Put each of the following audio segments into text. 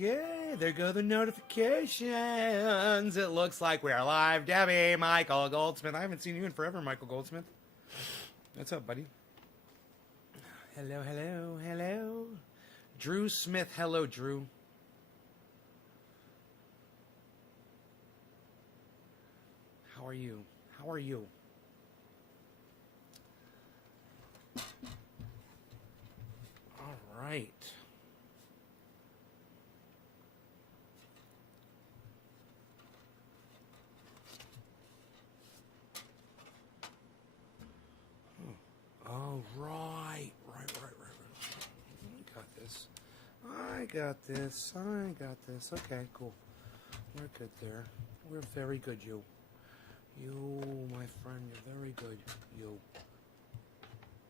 Okay, there go the notifications. It looks like we are live. Debbie, Michael Goldsmith. I haven't seen you in forever, Michael Goldsmith. What's up, buddy? Hello, hello, hello. Drew Smith. Hello, Drew. How are you? How are you? All right. Oh, right. I got this. Okay, cool. We're good there. We're very good, you. You, my friend, you're very good. You.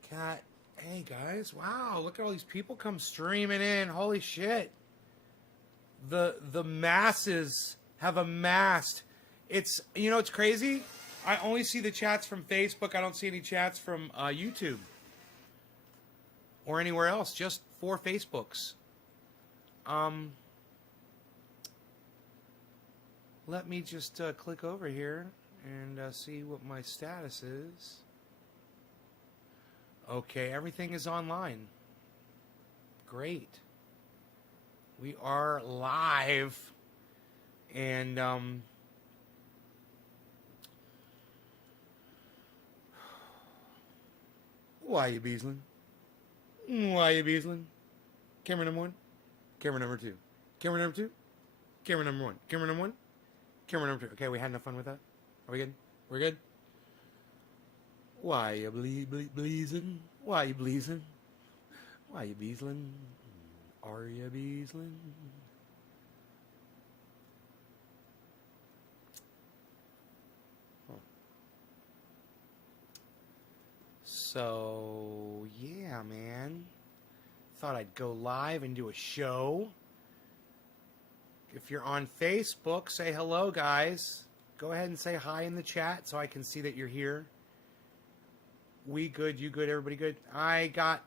Cat. Hey, guys. Wow, look at all these people come streaming in. Holy shit. The masses have amassed. It's, you know, it's crazy. I only see the chats from Facebook. I don't see any chats from YouTube or anywhere else. Just 4 Facebooks. Let me just click over here and see what my status is. Okay, everything is online. Great. We are live. And why you Beezlin? Why you Beezlin? Camera number 1. Camera number 2. Camera number 2. Camera number 1. Camera number 1. Camera number 2. Okay, we had enough fun with that? Are we good? We're good? Why you bleezin? Why you bleezin? Why you Beezlin? Are you Beezlin? So, yeah, man. Thought I'd go live and do a show. If you're on Facebook, say hello, guys. Go ahead and say hi in the chat so I can see that you're here. We good, you good, everybody good. I got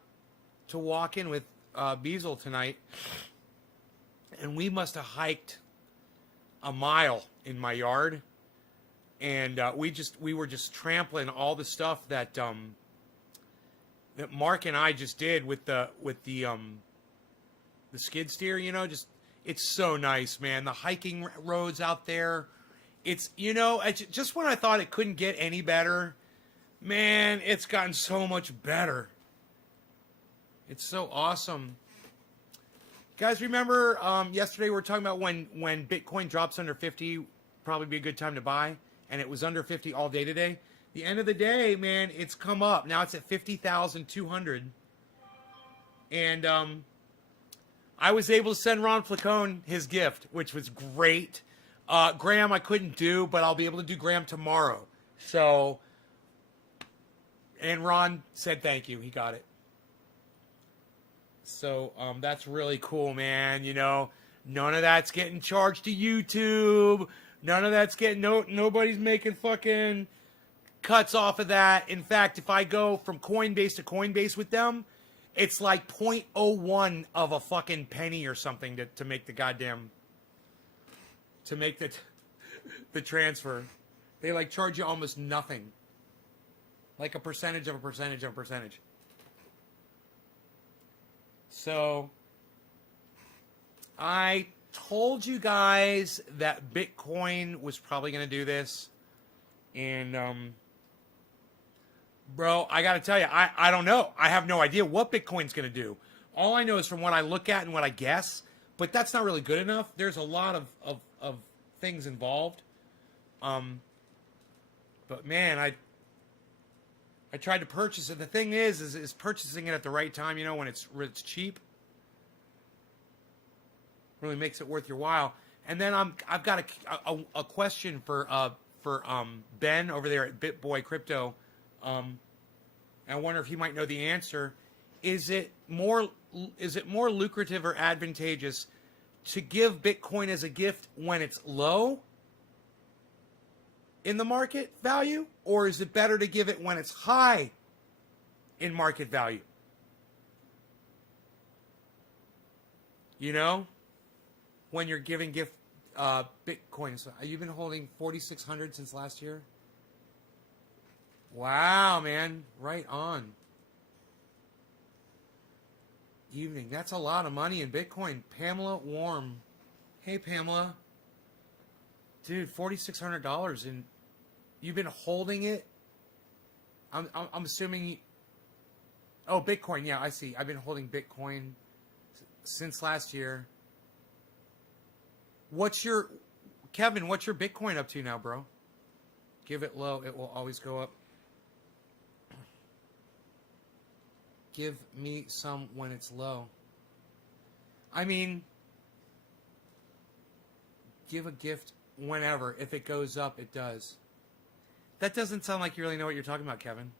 to walk in with Beezl tonight, and we must have hiked a mile in my yard, and we were just trampling all the stuff that that Mark and I just did with the skid steer. You know, just it's so nice, man. The hiking roads out there. It's, you know, just when I thought it couldn't get any better, man, it's gotten so much better. It's so awesome. Guys, remember yesterday we were talking about when Bitcoin drops under 50, probably be a good time to buy, and it was under 50 all day today. The end of the day, man, it's come up. Now it's at 50,200. And I was able to send Ron Flacone his gift, which was great. Graham I couldn't do, but I'll be able to do Graham tomorrow. So, and Ron said thank you. He got it. So that's really cool, man. You know, none of that's getting charged to YouTube. None of that's getting, nobody's making fucking cuts off of that. In fact, if I go from Coinbase to Coinbase with them, it's like 0.01 of a fucking penny or something to make the goddamn, to make the transfer. They like charge you almost nothing. Like a percentage of a percentage of a percentage. So, I told you guys that Bitcoin was probably going to do this. And, bro, I got to tell you, I don't know. I have no idea what Bitcoin's going to do. All I know is from what I look at and what I guess. But that's not really good enough. There's a lot of things involved. But, man, I tried to purchase it. The thing is purchasing it at the right time, you know, when it's cheap, really makes it worth your while. And then I've got a question for Ben over there at BitBoy Crypto. I wonder if he might know the answer. Is it more lucrative or advantageous to give Bitcoin as a gift when it's low in the market value, or is it better to give it when it's high in market value? You know? when you're giving gift Bitcoin. So you've been holding 4,600 since last year? Wow, man. Right on. Evening. That's a lot of money in Bitcoin. Pamela Warm. Hey, Pamela. Dude, $4,600 and you've been holding it? I'm assuming... Oh, Bitcoin. Yeah, I see. I've been holding Bitcoin since last year. Kevin, what's your Bitcoin up to now, bro? Give it low. It will always go up. Give me some when it's low. I mean, give a gift whenever. If it goes up, it does. That doesn't sound like you really know what you're talking about, Kevin.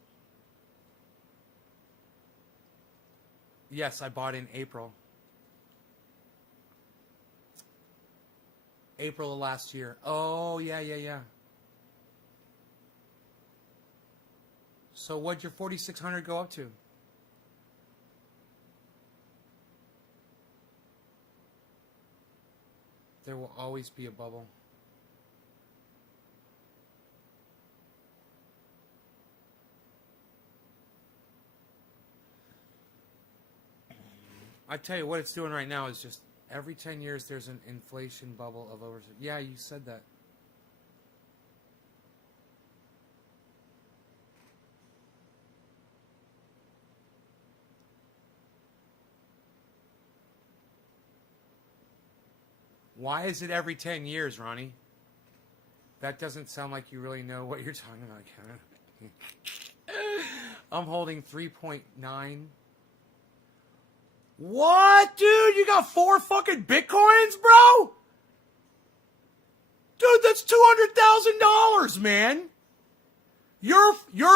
Yes, I bought in April. April of last year. Oh, yeah. So what'd your 4,600 go up to? There will always be a bubble. I tell you what it's doing right now is just every 10 years there's an inflation bubble of over. Yeah, you said that. Why is it every 10 years, Ronnie? That doesn't sound like you really know what you're talking about, Kevin. I'm holding 3.9. What, dude? You got 4 fucking Bitcoins, bro? Dude, that's $200,000, man. Your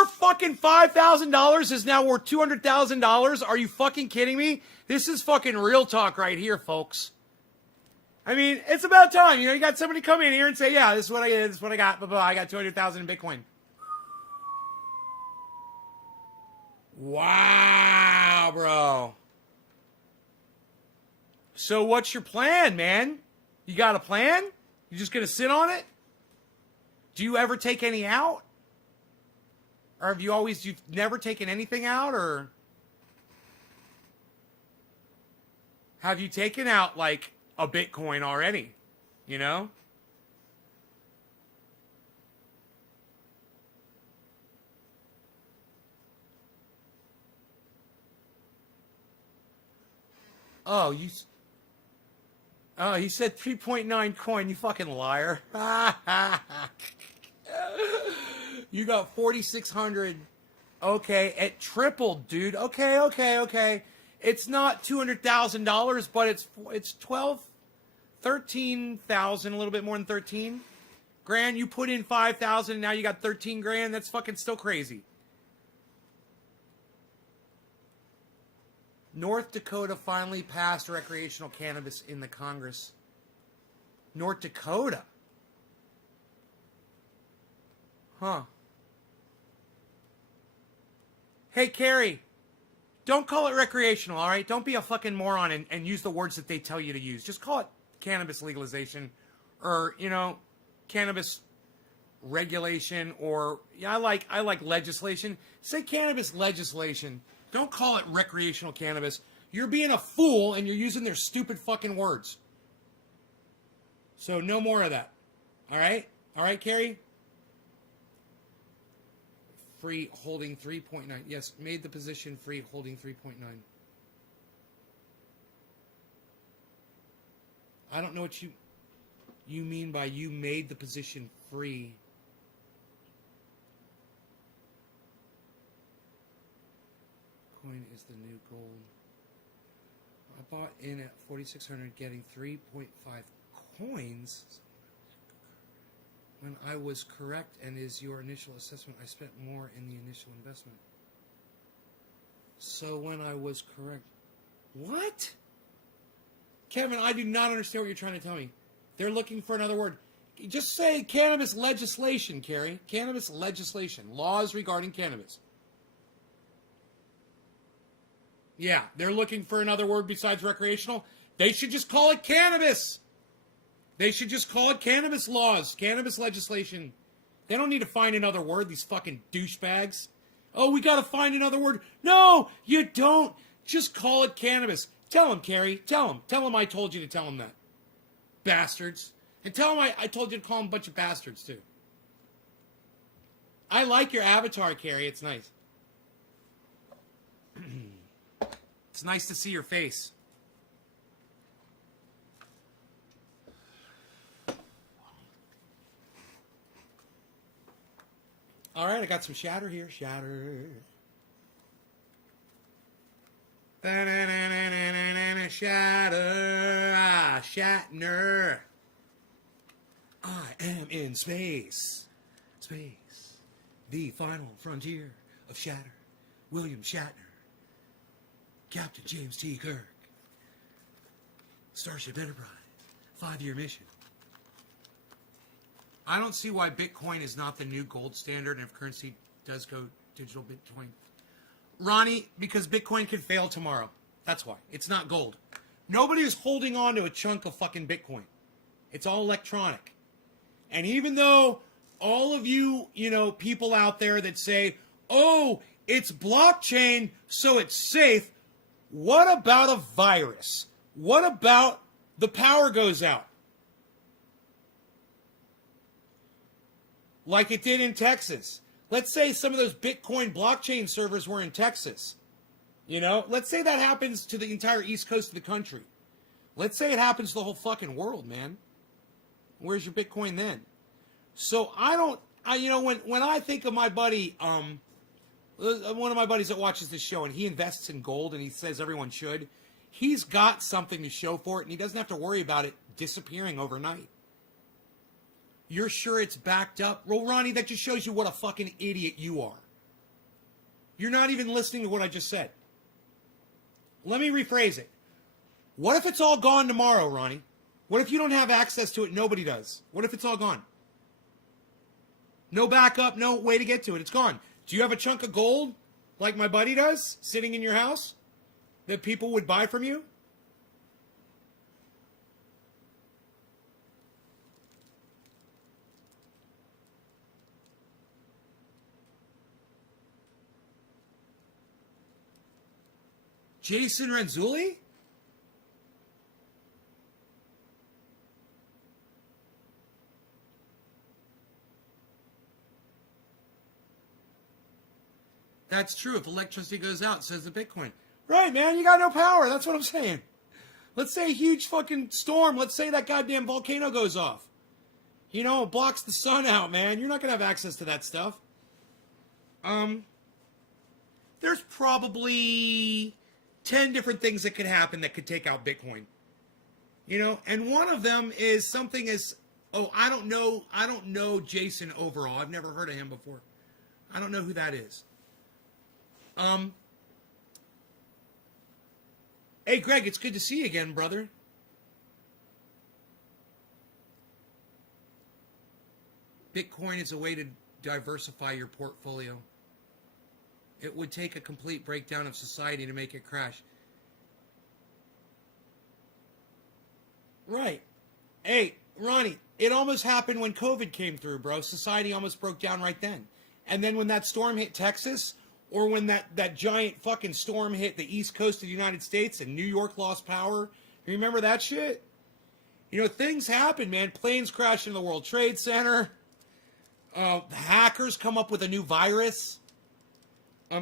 fucking $5,000 is now worth $200,000. Are you fucking kidding me? This is fucking real talk right here, folks. I mean, it's about time. You know, you got somebody come in here and say, yeah, this is what I did, this is what I got, blah, blah, I got 200,000 in Bitcoin. Wow, bro. So what's your plan, man? You got a plan? You just gonna sit on it? Do you ever take any out? Or have you've never taken anything out, or have you taken out, like, a Bitcoin already, you know? Oh, he said 3.9 coin, you fucking liar. You got 4,600. Okay, it tripled, dude. Okay. It's not $200,000, but it's 13,000, a little bit more than 13 grand. You put in 5,000, now you got 13 grand. That's fucking still crazy. North Dakota finally passed recreational cannabis in the Congress. North Dakota. Huh. Hey, Carrie. Don't call it recreational, all right? Don't be a fucking moron and use the words that they tell you to use. Just call it cannabis legalization or, you know, cannabis regulation or, yeah, I like legislation. Say cannabis legislation. Don't call it recreational cannabis. You're being a fool and you're using their stupid fucking words. So no more of that. All right? All right, Carrie? Free holding 3.9. Yes, made the position free holding 3.9. I don't know what you mean by you made the position free. Coin is the new gold. I bought in at 4,600 getting 3.5 coins. When I was correct and is your initial assessment, I spent more in the initial investment. So when I was correct... What? Kevin, I do not understand what you're trying to tell me. They're looking for another word. Just say cannabis legislation, Carrie. Cannabis legislation. Laws regarding cannabis. Yeah, they're looking for another word besides recreational. They should just call it cannabis. They should just call it cannabis laws, cannabis legislation. They don't need to find another word, these fucking douchebags. Oh, we gotta find another word. No, you don't. Just call it cannabis. Tell him, Carrie. Tell him. Tell him I told you to tell him that. Bastards. And tell him I told you to call him a bunch of bastards, too. I like your avatar, Carrie. It's nice. It's nice to see your face. All right, I got some shatter here. Shatter. Shatter. Ah, Shatner. I am in space. Space. The final frontier of Shatter. William Shatner. Captain James T. Kirk. Starship Enterprise. 5-year mission. I don't see why Bitcoin is not the new gold standard, and if currency does go digital Bitcoin. Ronnie, because Bitcoin could fail tomorrow. That's why. It's not gold. Nobody is holding on to a chunk of fucking Bitcoin. It's all electronic. And even though all of you, people out there that say, oh, it's blockchain, so it's safe, what about a virus? What about the power goes out? Like it did in Texas. Let's say some of those Bitcoin blockchain servers were in Texas. Let's say that happens to the entire east coast of the country. Let's say it happens to the whole fucking world, man. Where's your Bitcoin then? So when I think of my buddy, one of my buddies that watches this show, and he invests in gold, and he says everyone should, he's got something to show for it, and he doesn't have to worry about it disappearing overnight. You're sure it's backed up? Well, Ronnie, that just shows you what a fucking idiot you are. You're not even listening to what I just said. Let me rephrase it. What if it's all gone tomorrow, Ronnie? What if you don't have access to it? Nobody does. What if it's all gone? No backup, no way to get to it. It's gone. Do you have a chunk of gold, like my buddy does, sitting in your house, that people would buy from you? Jason Renzulli? That's true. If electricity goes out, says the Bitcoin. Right, man. You got no power. That's what I'm saying. Let's say a huge fucking storm. Let's say that goddamn volcano goes off. It blocks the sun out, man. You're not going to have access to that stuff. There's probably 10 different things that could happen that could take out Bitcoin. And one of them is something as, I don't know Jason overall. I've never heard of him before. I don't know who that is. Hey, Greg, it's good to see you again, brother. Bitcoin is a way to diversify your portfolio. It would take a complete breakdown of society to make it crash. Right. Hey, Ronnie, it almost happened when COVID came through, bro. Society almost broke down right then. And then when that storm hit Texas, or when that giant fucking storm hit the east coast of the United States and New York lost power, you remember that shit? Things happen, man. Planes crash into the World Trade Center. The hackers come up with a new virus.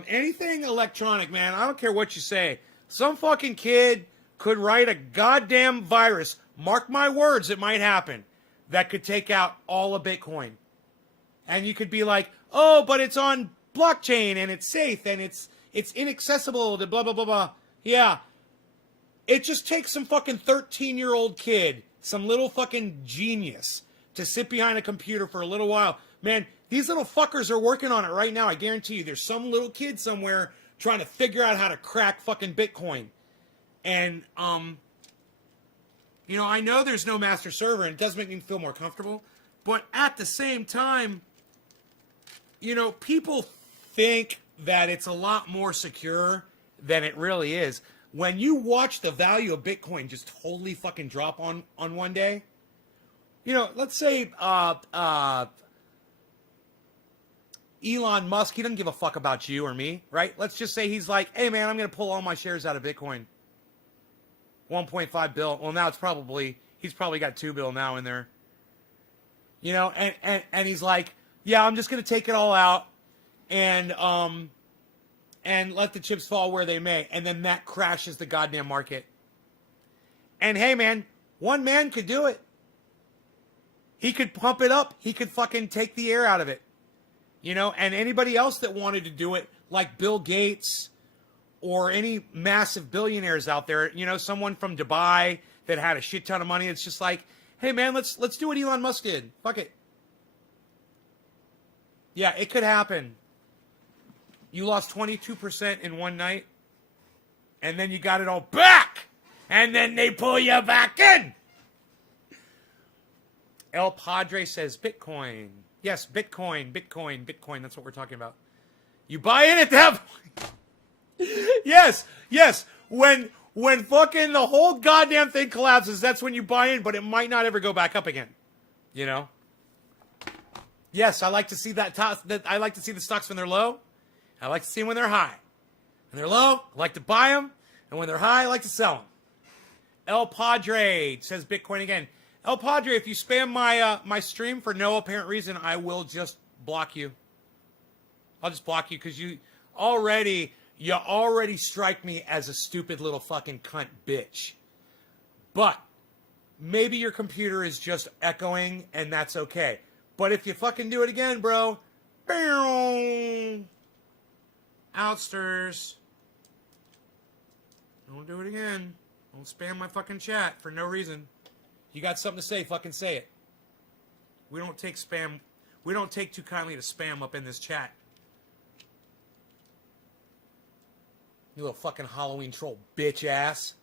Anything electronic, man, I don't care what you say. Some fucking kid could write a goddamn virus, mark my words, it might happen, that could take out all of Bitcoin. And you could be like, oh, but it's on blockchain, and it's safe, and it's inaccessible to blah, blah, blah, blah. Yeah. It just takes some fucking 13-year-old kid, some little fucking genius, to sit behind a computer for a little while. Man, these little fuckers are working on it right now. I guarantee you. There's some little kid somewhere trying to figure out how to crack fucking Bitcoin. And, I know there's no master server, and it does make me feel more comfortable. But at the same time, people think that it's a lot more secure than it really is. When you watch the value of Bitcoin just totally fucking drop on one day, You know, let's say Elon Musk, he doesn't give a fuck about you or me, right? Let's just say he's like, hey, man, I'm going to pull all my shares out of Bitcoin. 1.5 bill. Well, now he's probably got 2 bill now in there. You know, and he's like, yeah, I'm just going to take it all out and let the chips fall where they may. And then that crashes the goddamn market. And hey, man, one man could do it. He could pump it up. He could fucking take the air out of it. You know, and anybody else that wanted to do it, like Bill Gates or any massive billionaires out there, you know, someone from Dubai that had a shit ton of money, it's just like, hey, man, let's do what Elon Musk did. Fuck it. Yeah, it could happen. You lost 22% in one night, and then you got it all back, and then they pull you back in. El Padre says Bitcoin. Yes, Bitcoin. That's what we're talking about. You buy in at that point. Yes. When fucking the whole goddamn thing collapses, that's when you buy in, but it might not ever go back up again. You know? Yes, I like to see that. I like to see the stocks when they're low. I like to see them when they're high. When they're low, I like to buy them, and when they're high, I like to sell them. El Padre says Bitcoin again. El Padre, if you spam my stream for no apparent reason, I will just block you. I'll just block you because you already strike me as a stupid little fucking cunt bitch. But maybe your computer is just echoing, and that's okay. But if you fucking do it again, bro, outsters. Don't do it again. Don't spam my fucking chat for no reason. You got something to say, fucking say it. We don't take spam. We don't take too kindly to spam up in this chat. You little fucking Halloween troll bitch ass.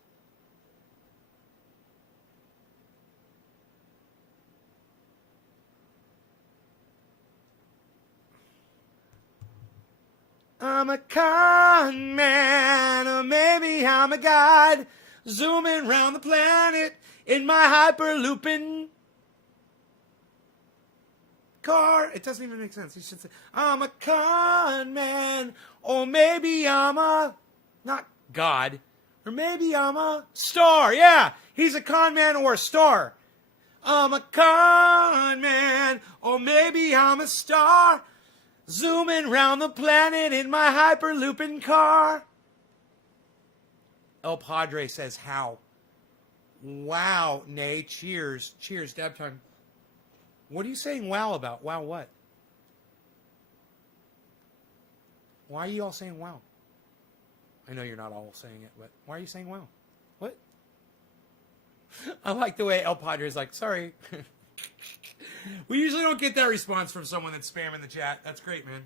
I'm a con man, or maybe I'm a god, zooming around the planet in my hyperlooping car. It doesn't even make sense. You should say, I'm a con man, or maybe I'm a, not God, or maybe I'm a star. Yeah, he's a con man or a star. I'm a con man, or maybe I'm a star, zooming round the planet in my hyperlooping car. El Padre says, how? Wow, nay, cheers. Cheers, dab time. What are you saying wow about? Wow what? Why are you all saying wow? I know you're not all saying it, but why are you saying wow? What? I like the way El Padre is like, sorry. We usually don't get that response from someone that's spamming the chat. That's great, man.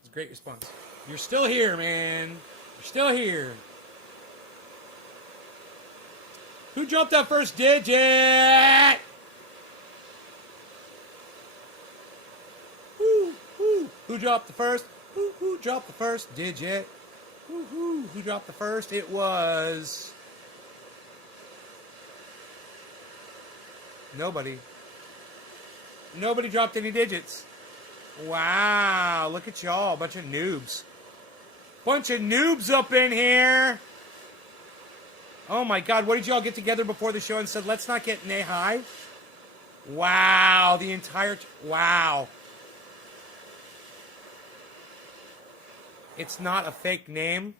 It's a great response. You're still here, man. You're still here. Who dropped that first digit? Who dropped the first? Who dropped the first digit? Who dropped the first? It was nobody. Nobody dropped any digits. Wow, look at y'all, bunch of noobs. Bunch of noobs up in here. Oh my God, what did y'all get together before the show and said, let's not get nay high? Wow, the entire, wow. It's not a fake name.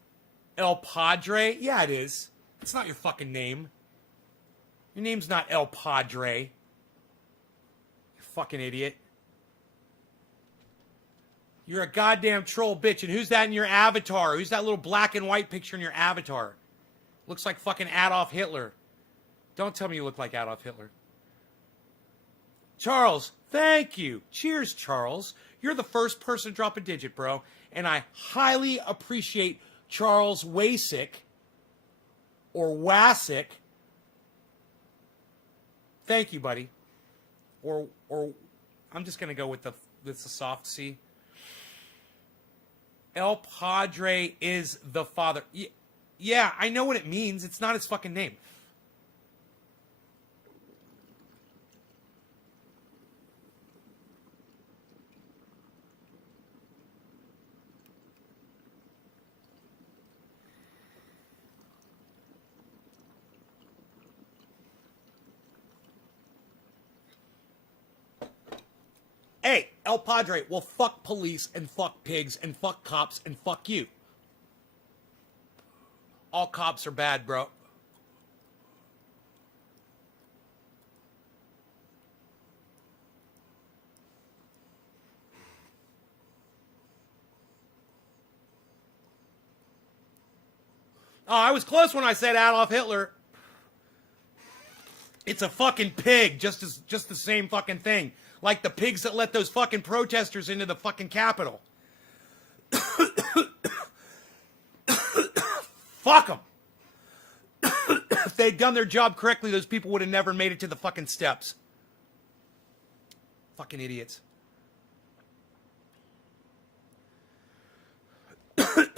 El Padre? Yeah, it is. It's not your fucking name. Your name's not El Padre. You fucking idiot. You're a goddamn troll bitch. And who's that in your avatar? Who's that little black and white picture in your avatar? Looks like fucking Adolf Hitler. Don't tell me you look like Adolf Hitler. Charles, thank you. Cheers, Charles. You're the first person to drop a digit, bro. And I highly appreciate Charles Wasick or Wasick. Thank you, buddy. Or I'm just going to go with the soft C. El Padre is the father. Yeah, I know what it means. It's not his fucking name. Hey, El Padre, well, fuck police and fuck pigs and fuck cops and fuck you. All cops are bad, bro. Oh, I was close when I said Adolf Hitler. It's a fucking pig, just the same fucking thing. Like the pigs that let those fucking protesters into the fucking Capitol. Fuck them. If they'd done their job correctly, those people would have never made it to the fucking steps. Fucking idiots. That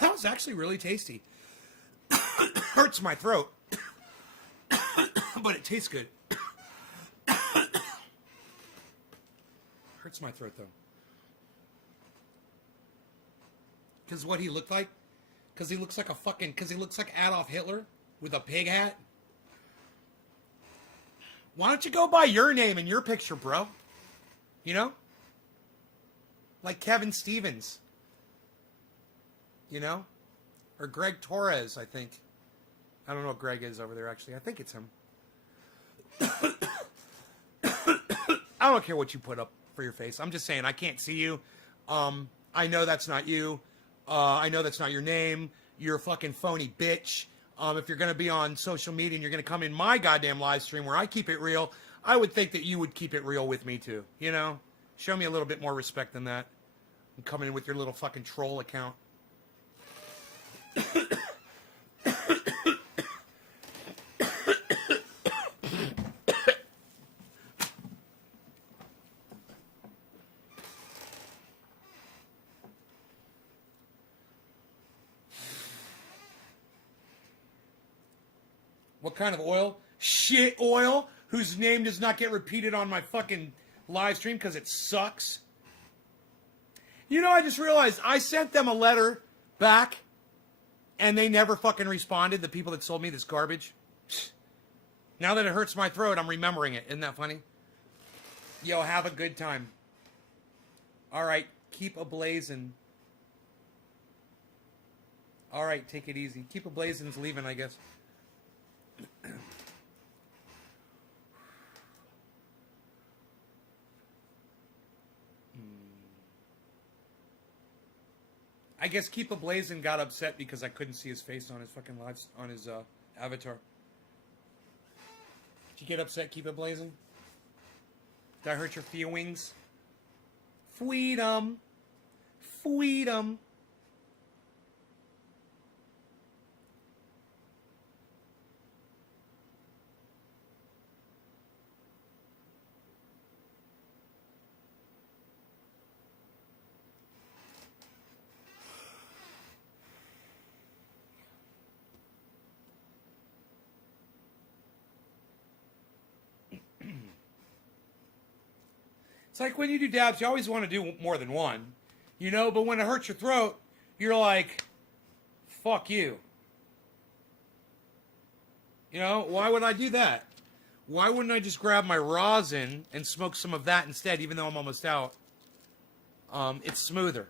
was actually really tasty. Hurts my throat. But it tastes good. Hurts my throat though. Because what he looked like? Because he looks like a fucking... Because he looks like Adolf Hitler with a pig hat? Why don't you go by your name and your picture, bro? You know? Like Kevin Stevens. You know? Or Greg Torres, I think. I don't know what Greg is over there, actually. I think it's him. I don't care what you put up for your face. I'm just saying, I can't see you. I know that's not you. I know that's not your name. You're a fucking phony bitch. If you're going to be on social media and you're going to come in my goddamn live stream where I keep it real, I would think that you would keep it real with me too. You know? Show me a little bit more respect than that. And coming in with your little fucking troll account. What kind of oil? Shit oil, whose name does not get repeated on my fucking live stream because it sucks. You know, I just realized I sent them a letter back and they never fucking responded, the people that sold me this garbage. Now that it hurts my throat, I'm remembering it. Isn't that funny? Yo, have a good time. All right, keep ablazing. All right, take it easy. Keep ablazing's leaving, I guess. I guess Keep a Blazin' got upset because I couldn't see his face on his fucking live, on his avatar. Did you get upset, Keep a Blazin'? Did I hurt your feelings? Freedom. Freedom. It's like when you do dabs, you always want to do more than one, you know, but when it hurts your throat, you're like, fuck you. You know, why would I do that? Why wouldn't I just grab my rosin and smoke some of that instead, even though I'm almost out? It's smoother,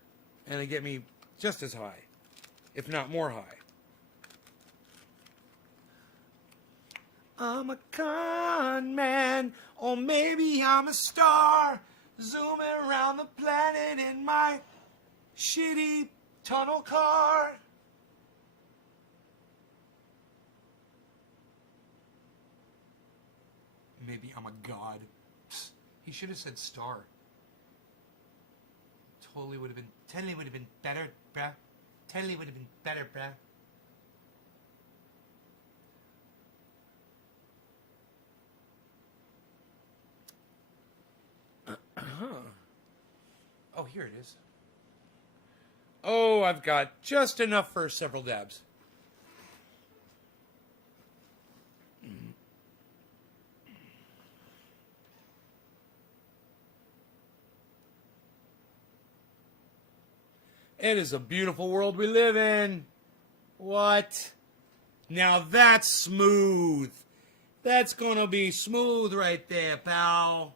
and it get me just as high, if not more high. I'm a con man, or maybe I'm a star, zooming around the planet in my shitty tunnel car. Maybe I'm a god. Psst, he should have said star. Totally would have been better, bruh. Totally would have been better, bruh. Oh, here it is. Oh, I've got just enough for several dabs. It is a beautiful world we live in. What? Now that's smooth. That's gonna be smooth right there, pal.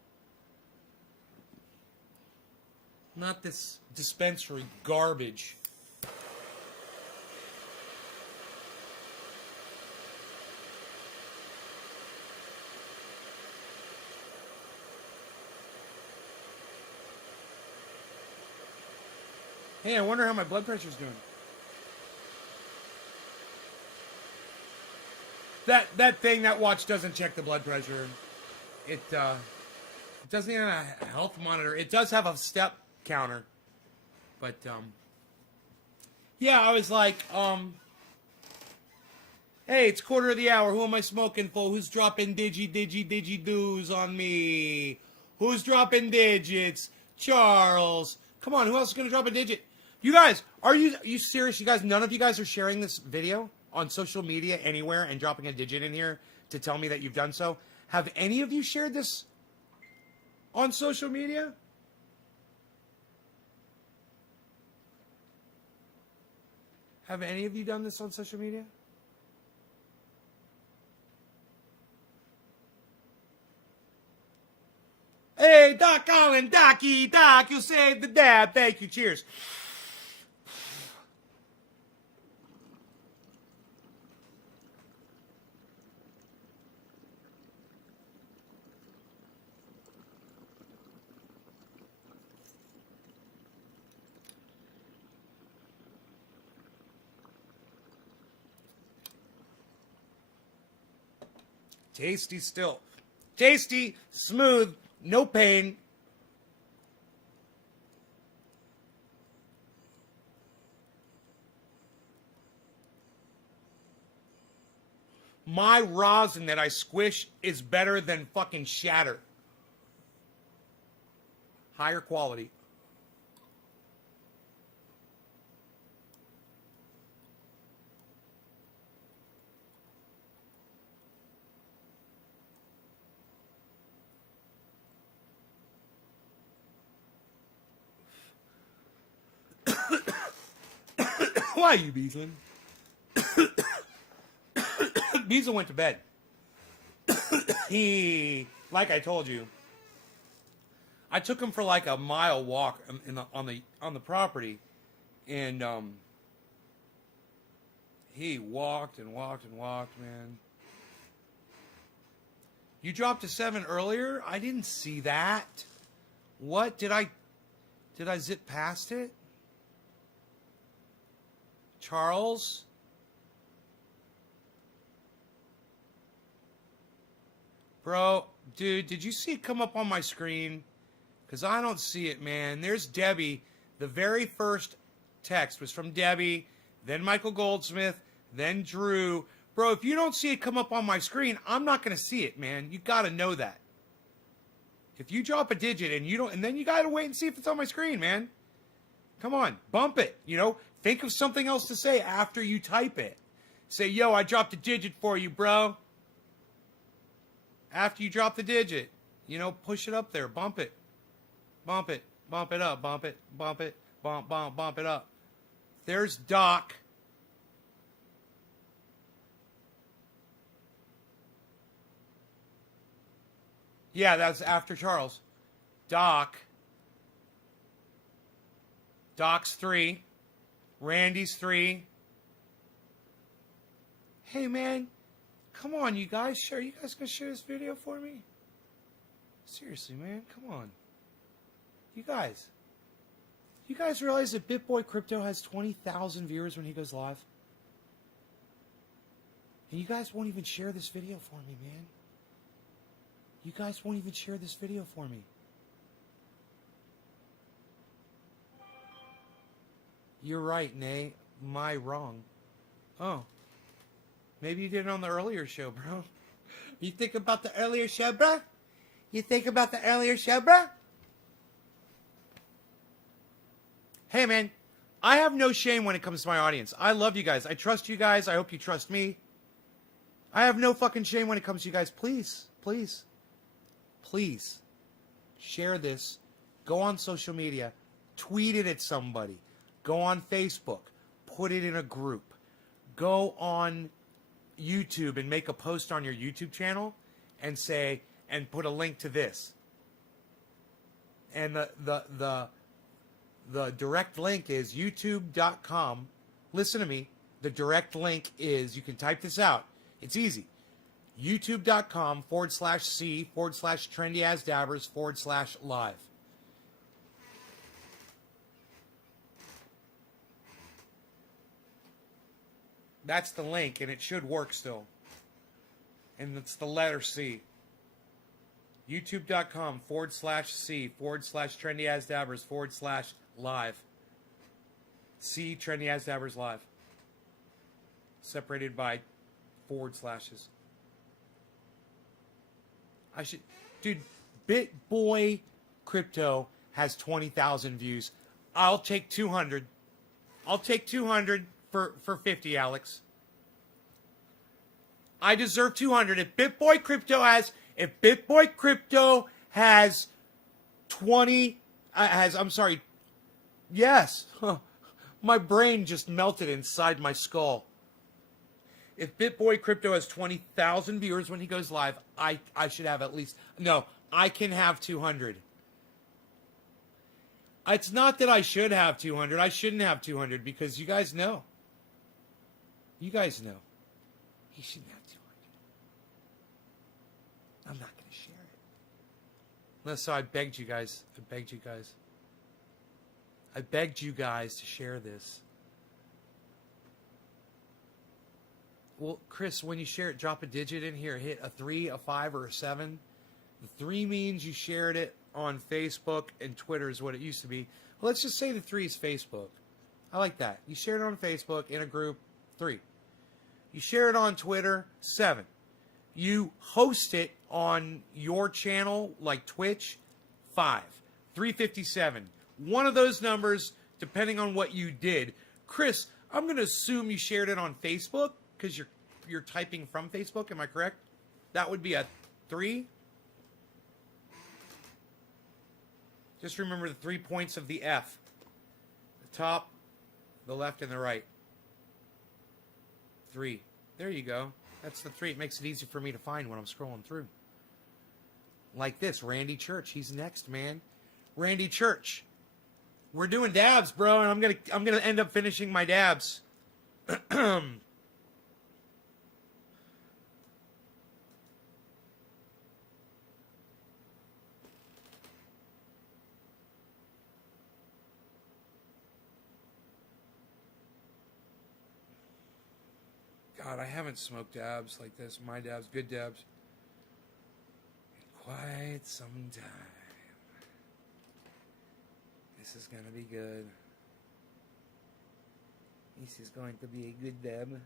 Not this dispensary garbage. Hey, I wonder how my blood pressure's doing. That thing, that watch doesn't check the blood pressure. It doesn't even have a health monitor. It does have a step counter. But, yeah, I was like, hey, it's quarter of the hour. Who am I smoking for? Who's dropping digi-doos on me? Who's dropping digits? Charles. Come on, who else is going to drop a digit? You guys, are you serious? You guys, none of you guys are sharing this video on social media anywhere and dropping a digit in here to tell me that you've done so? Have any of you shared this on social media? Have any of you done this on social media? Hey, Doc Collin, Docky, Doc, you saved the dab. Thank you. Cheers. Tasty still. Tasty, smooth, no pain. My rosin that I squish is better than fucking shatter. Higher quality. Why, you Beezlin? Beezlin went to bed. Like I told you, I took him for like a mile walk on the property, and he walked and walked and walked, man. You dropped to 7 earlier? I didn't see that. What? Did I zip past it? Charles? Bro, dude, did you see it come up on my screen? Because I don't see it, man. There's Debbie. The very first text was from Debbie, then Michael Goldsmith, then Drew. Bro, if you don't see it come up on my screen, I'm not going to see it, man. You got to know that. If you drop a digit and you don't, and then you got to wait and see if it's on my screen, man. Come on, bump it, you know? Think of something else to say after you type it. Say, yo, I dropped a digit for you, bro. After you drop the digit, you know, push it up there, bump it. Bump it, bump it up, bump it, bump it, bump it up. There's Doc. Yeah, that's after Charles. Doc. Doc's 3. Randy's 3. Hey, man. Come on, you guys. Are you guys going to share this video for me? Seriously, man. Come on. You guys realize that BitBoy Crypto has 20,000 viewers when he goes live? And you guys won't even share this video for me, man. You guys won't even share this video for me. You're right, Nay. My wrong. Oh. Maybe you did it on the earlier show, bro. You think about the earlier show, bro? You think about the earlier show, bro? Hey, man. I have no shame when it comes to my audience. I love you guys. I trust you guys. I hope you trust me. I have no fucking shame when it comes to you guys. Please, please, please share this. Go on social media. Tweet it at somebody. Go on Facebook. Put it in a group. Go on YouTube and make a post on your YouTube channel and say, and put a link to this. And The direct link is youtube.com. Listen to me. The direct link is, you can type this out. It's easy. youtube.com/C/trendyasdabbers/live. That's the link, and it should work still. And it's the letter C. youtube.com/C/trendyasdabbers/live. C Trendy As Dabbers Live. Separated by forward slashes. I should, dude. BitBoy Crypto has 20,000 views. I'll take 200. I'll take 200 for 50, Alex. I deserve 200. If BitBoy Crypto has 20, I'm sorry. Yes. My brain just melted inside my skull. If BitBoy Crypto has 20,000 viewers when he goes live, I should have at least... No, I can have 200. It's not that I should have 200. I shouldn't have 200 because you guys know. You guys know. He shouldn't have 200. I'm not going to share it. No, so I begged you guys. I begged you guys to share this. Well, Chris, when you share it, drop a digit in here. Hit a 3, a 5, or a 7. The 3 means you shared it on Facebook, and Twitter is what it used to be. Well, let's just say the 3 is Facebook. I like that. You shared it on Facebook in a group, 3. You share it on Twitter, 7. You host it on your channel, like Twitch, 5. 357. One of those numbers, depending on what you did. Chris, I'm going to assume you shared it on Facebook because you're typing from Facebook. Am I correct? That would be a 3. Just remember the 3 points of the F. The top, the left, and the right. 3. There you go. That's the 3. It makes it easy for me to find when I'm scrolling through. Like this, Randy Church. He's next, man. Randy Church. We're doing dabs, bro, and I'm gonna end up finishing my dabs. God, I haven't smoked dabs like this. My dabs, good dabs, in quite some time. This is gonna be good. This is going to be a good dab.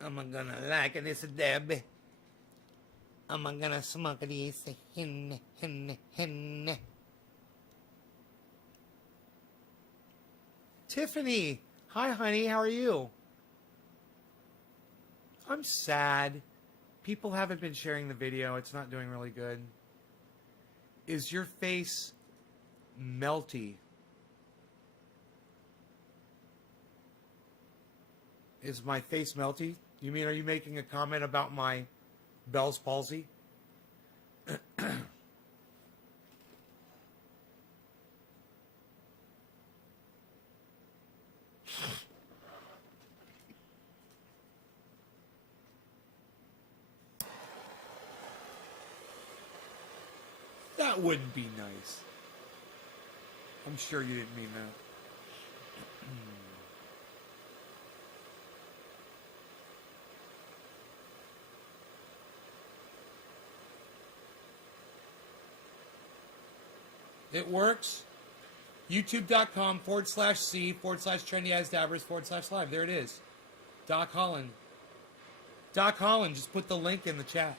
I'm gonna like this dab. I'm gonna smoke this. Tiffany, hi honey, how are you? I'm sad. People haven't been sharing the video. It's not doing really good. Is your face melty? Is my face melty? You mean, are you making a comment about my Bell's palsy? That wouldn't be nice. I'm sure you didn't mean that. It works. YouTube.com/C/trendyasdabbers/live. There it is. Doc Holland. Doc Holland, just put the link in the chat.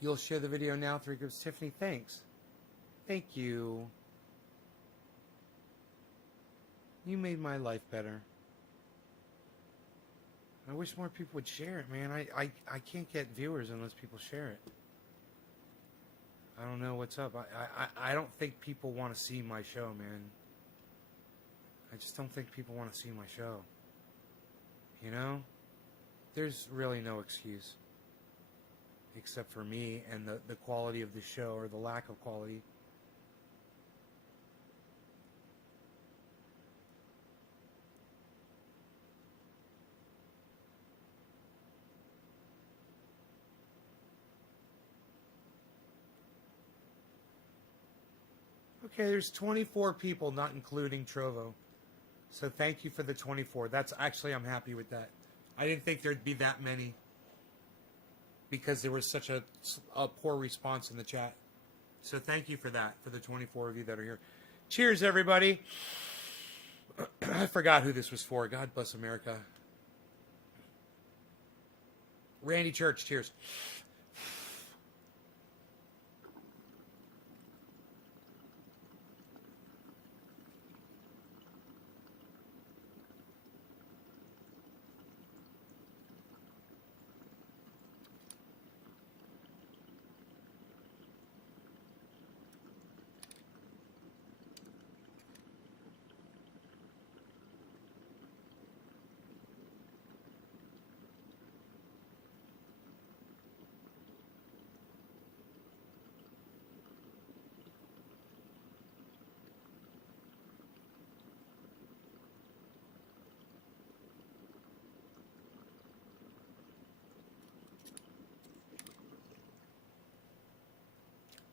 You'll share the video now. 3 groups. Tiffany, thanks. Thank you. You made my life better. I wish more people would share it, man. I can't get viewers unless people share it. I don't know what's up. I don't think people want to see my show, man. I just don't think people want to see my show. You know? There's really no excuse. Except for me and the quality of the show, or the lack of quality. Okay, there's 24 people, not including Trovo. So thank you for the 24. That's actually, I'm happy with that. I didn't think there'd be that many, because there was such a poor response in the chat. So thank you for that, for the 24 of you that are here. Cheers, everybody. I forgot who this was for. God bless America. Randy Church, cheers.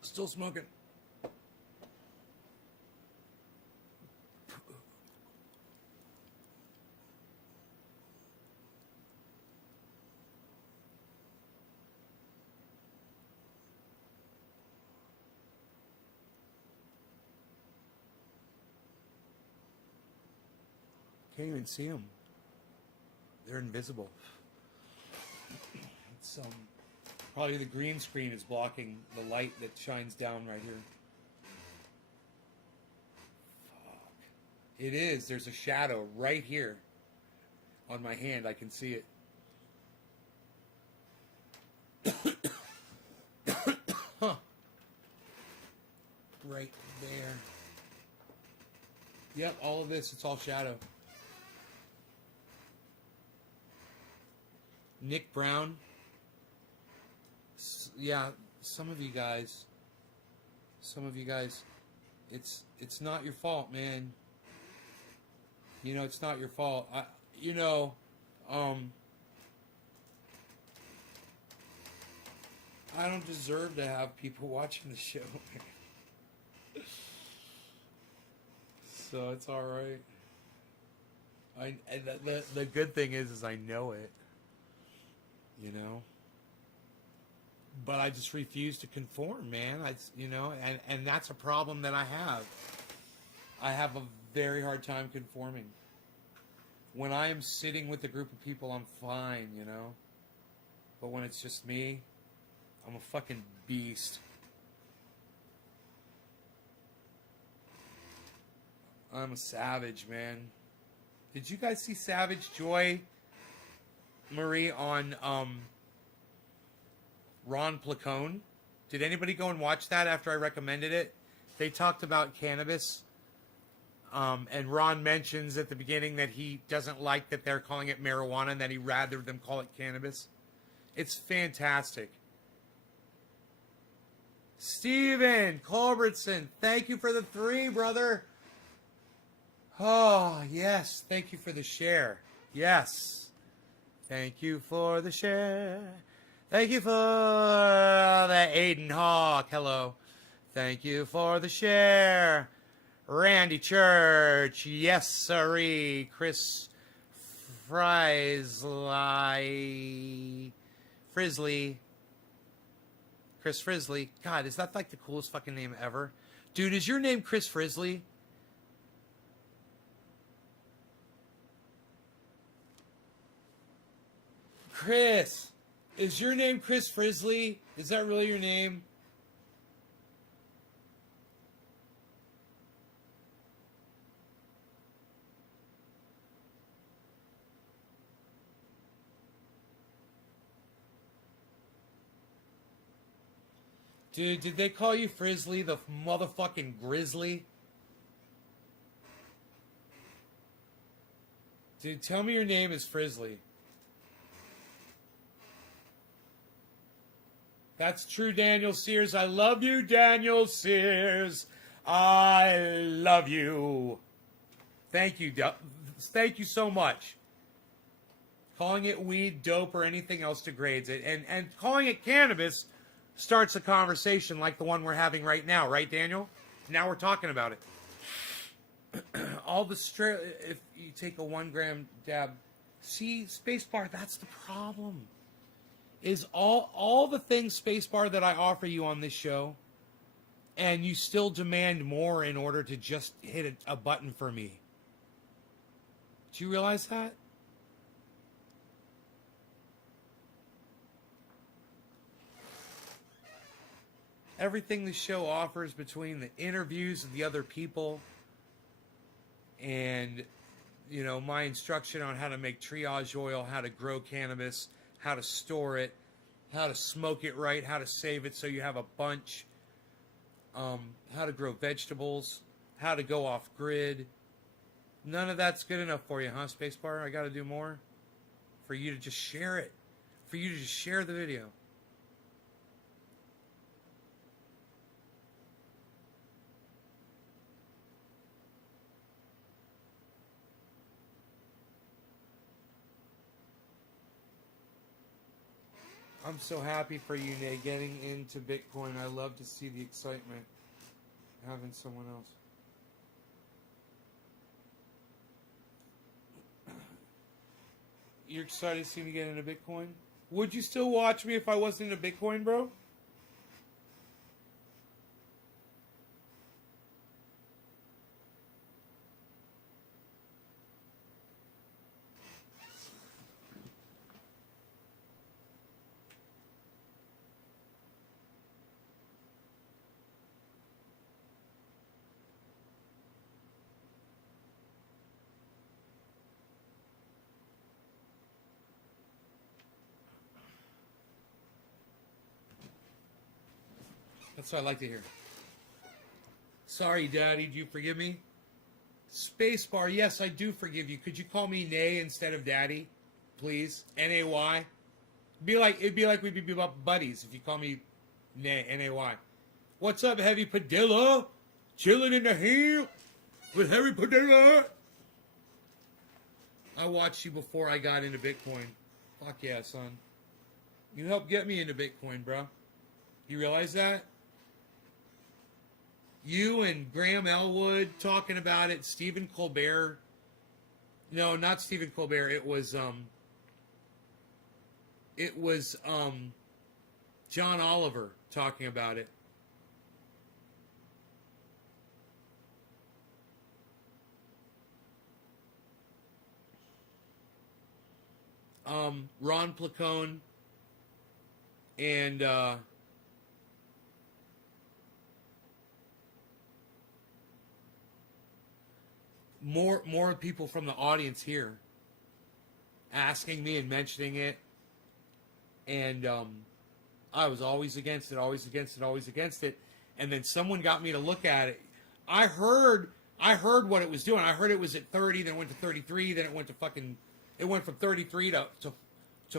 Still smoking. Can't even see them. They're invisible. It's probably the green screen is blocking the light that shines down right here. Fuck. It is. There's a shadow right here on my hand. I can see it. Huh. Right there. Yep, all of this, it's all shadow. Nick Brown. Yeah, some of you guys, it's not your fault, man. You know, it's not your fault. I don't deserve to have people watching the show, man. So it's all right. The good thing is I know it. You know. But I just refuse to conform, man. And that's a problem that I have. I have a very hard time conforming. When I am sitting with a group of people, I'm fine, you know. But when it's just me, I'm a fucking beast. I'm a savage, man. Did you guys see Savage Joy, Marie, on Ron Placone? Did anybody go and watch that after I recommended it? They talked about cannabis. And Ron mentions at the beginning that he doesn't like that they're calling it marijuana and that he'd rather them call it cannabis. It's fantastic. Steven Culbertson, thank you for the 3, brother. Oh, yes. Thank you for the share. Yes. Thank you for the share. Thank you for the Aiden Hawk. Hello. Thank you for the share. Randy Church. Yes, sirree. Chris Frisley. Chris Frisley. God, is that like the coolest fucking name ever? Dude, is your name Chris Frisley? Chris, is your name Chris Frisley? Is that really your name? Dude, did they call you Frizzly, the motherfucking Grizzly? Dude, tell me your name is Frizzly. That's true, Daniel Sears. I love you, Daniel Sears. I love you. Thank you. Thank you so much. Calling it weed, dope, or anything else degrades it. And calling it cannabis starts a conversation like the one we're having right now. Right, Daniel? Now we're talking about it. All the straight... If you take a 1 gram dab... See, spacebar, that's the problem. Is all the things, spacebar, that I offer you on this show, and you still demand more in order to just hit a button for me. Do you realize that? Everything the show offers, between the interviews of the other people and, you know, my instruction on how to make triage oil, how to grow cannabis, how to store it, how to smoke it right, how to save it so you have a bunch, how to grow vegetables, how to go off grid. None of that's good enough for you, huh, Spacebar? I got to do more for you to just share it, for you to just share the video. I'm so happy for you, Nate, getting into Bitcoin. I love to see the excitement having someone else. You're excited to see me get into Bitcoin? Would you still watch me if I wasn't into Bitcoin, bro? That's what I like to hear. Sorry, Daddy, do you forgive me? Spacebar, yes, I do forgive you. Could you call me Nay instead of Daddy, please? N-A-Y. It'd be like we'd be buddies if you call me Nay, N-A-Y. What's up, Heavy Padilla? Chilling in the hill with Heavy Padilla. I watched you before I got into Bitcoin. Fuck yeah, son. You helped get me into Bitcoin, bro. You realize that? You and Graham Elwood talking about it. Stephen Colbert. No, not Stephen Colbert. It was John Oliver talking about it. Ron Placone and more people from the audience here asking me and mentioning it, and I was always against it, always against it, always against it, and then someone got me to look at it. I heard what it was doing. I heard it was at 30, then it went to 33, then it went from 33 to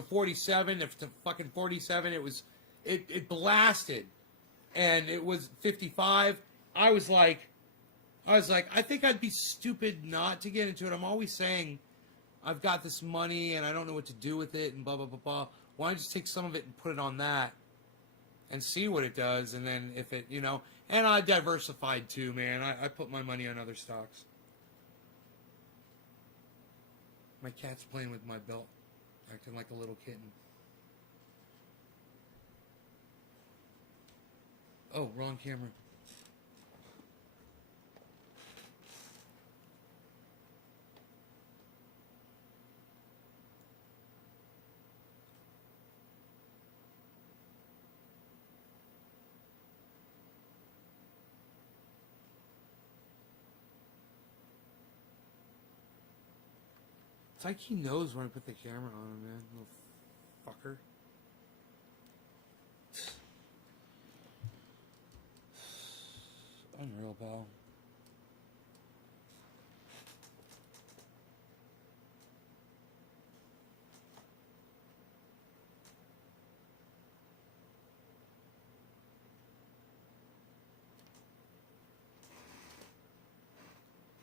47, to fucking 47. It blasted, and it was 55. I was like, I think I'd be stupid not to get into it. I'm always saying, I've got this money and I don't know what to do with it and blah, blah, blah, blah. Why don't I just take some of it and put it on that and see what it does? And then if it, you know, and I diversified too, man. I put my money on other stocks. My cat's playing with my belt, acting like a little kitten. Oh, wrong camera. It's like he knows when I put the camera on him, man. Little fucker. Unreal, pal.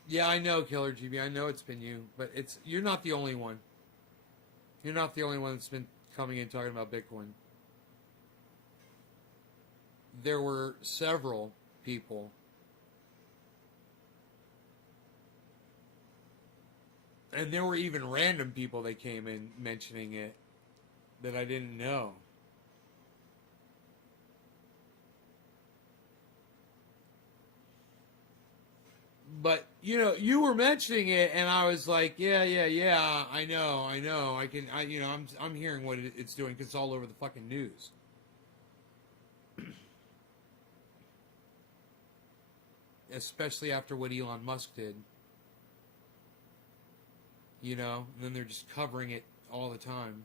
Yeah, I know, Killer GB. I know it's been you, but you're not the only one. You're not the only one that's been coming in talking about Bitcoin. There were several people. And there were even random people that came in mentioning it that I didn't know. But, you know, you were mentioning it, and I was like, yeah, I know. I'm hearing what it's doing because it's all over the fucking news. Especially after what Elon Musk did. You know, and then they're just covering it all the time.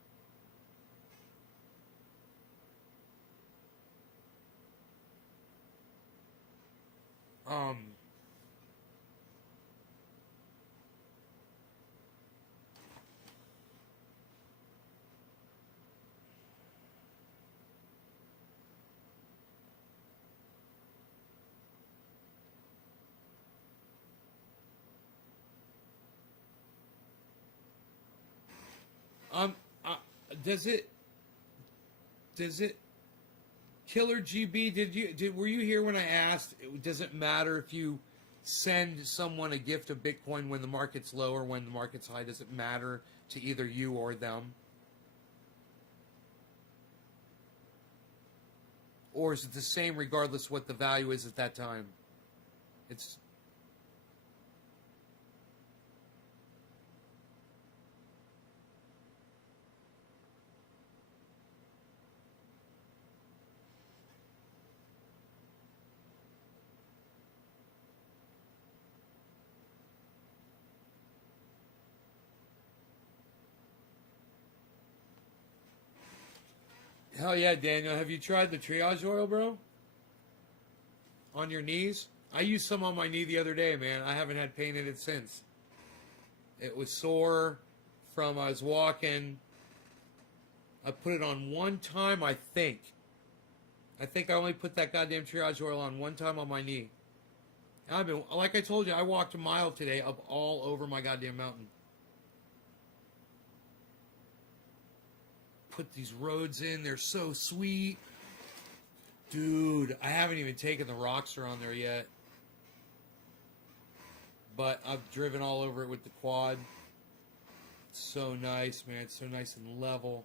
Um, uh, does it, Killer GB, were you here when I asked, does it matter if you send someone a gift of Bitcoin when the market's low or when the market's high? Does it matter to either you or them? Or is it the same regardless what the value is at that time? It's... Hell yeah, Daniel. Have you tried the triage oil, bro? On your knees? I used some on my knee the other day, man. I haven't had pain in it since. It was sore from I was walking. I put it on one time, I think. I think I only put that goddamn triage oil on one time on my knee. I've been, like I told you, I walked a mile today up all over my goddamn mountain. Put these roads in, they're so sweet. Dude, I haven't even taken the rocks around there yet. But I've driven all over it with the quad. It's so nice, man. It's so nice and level.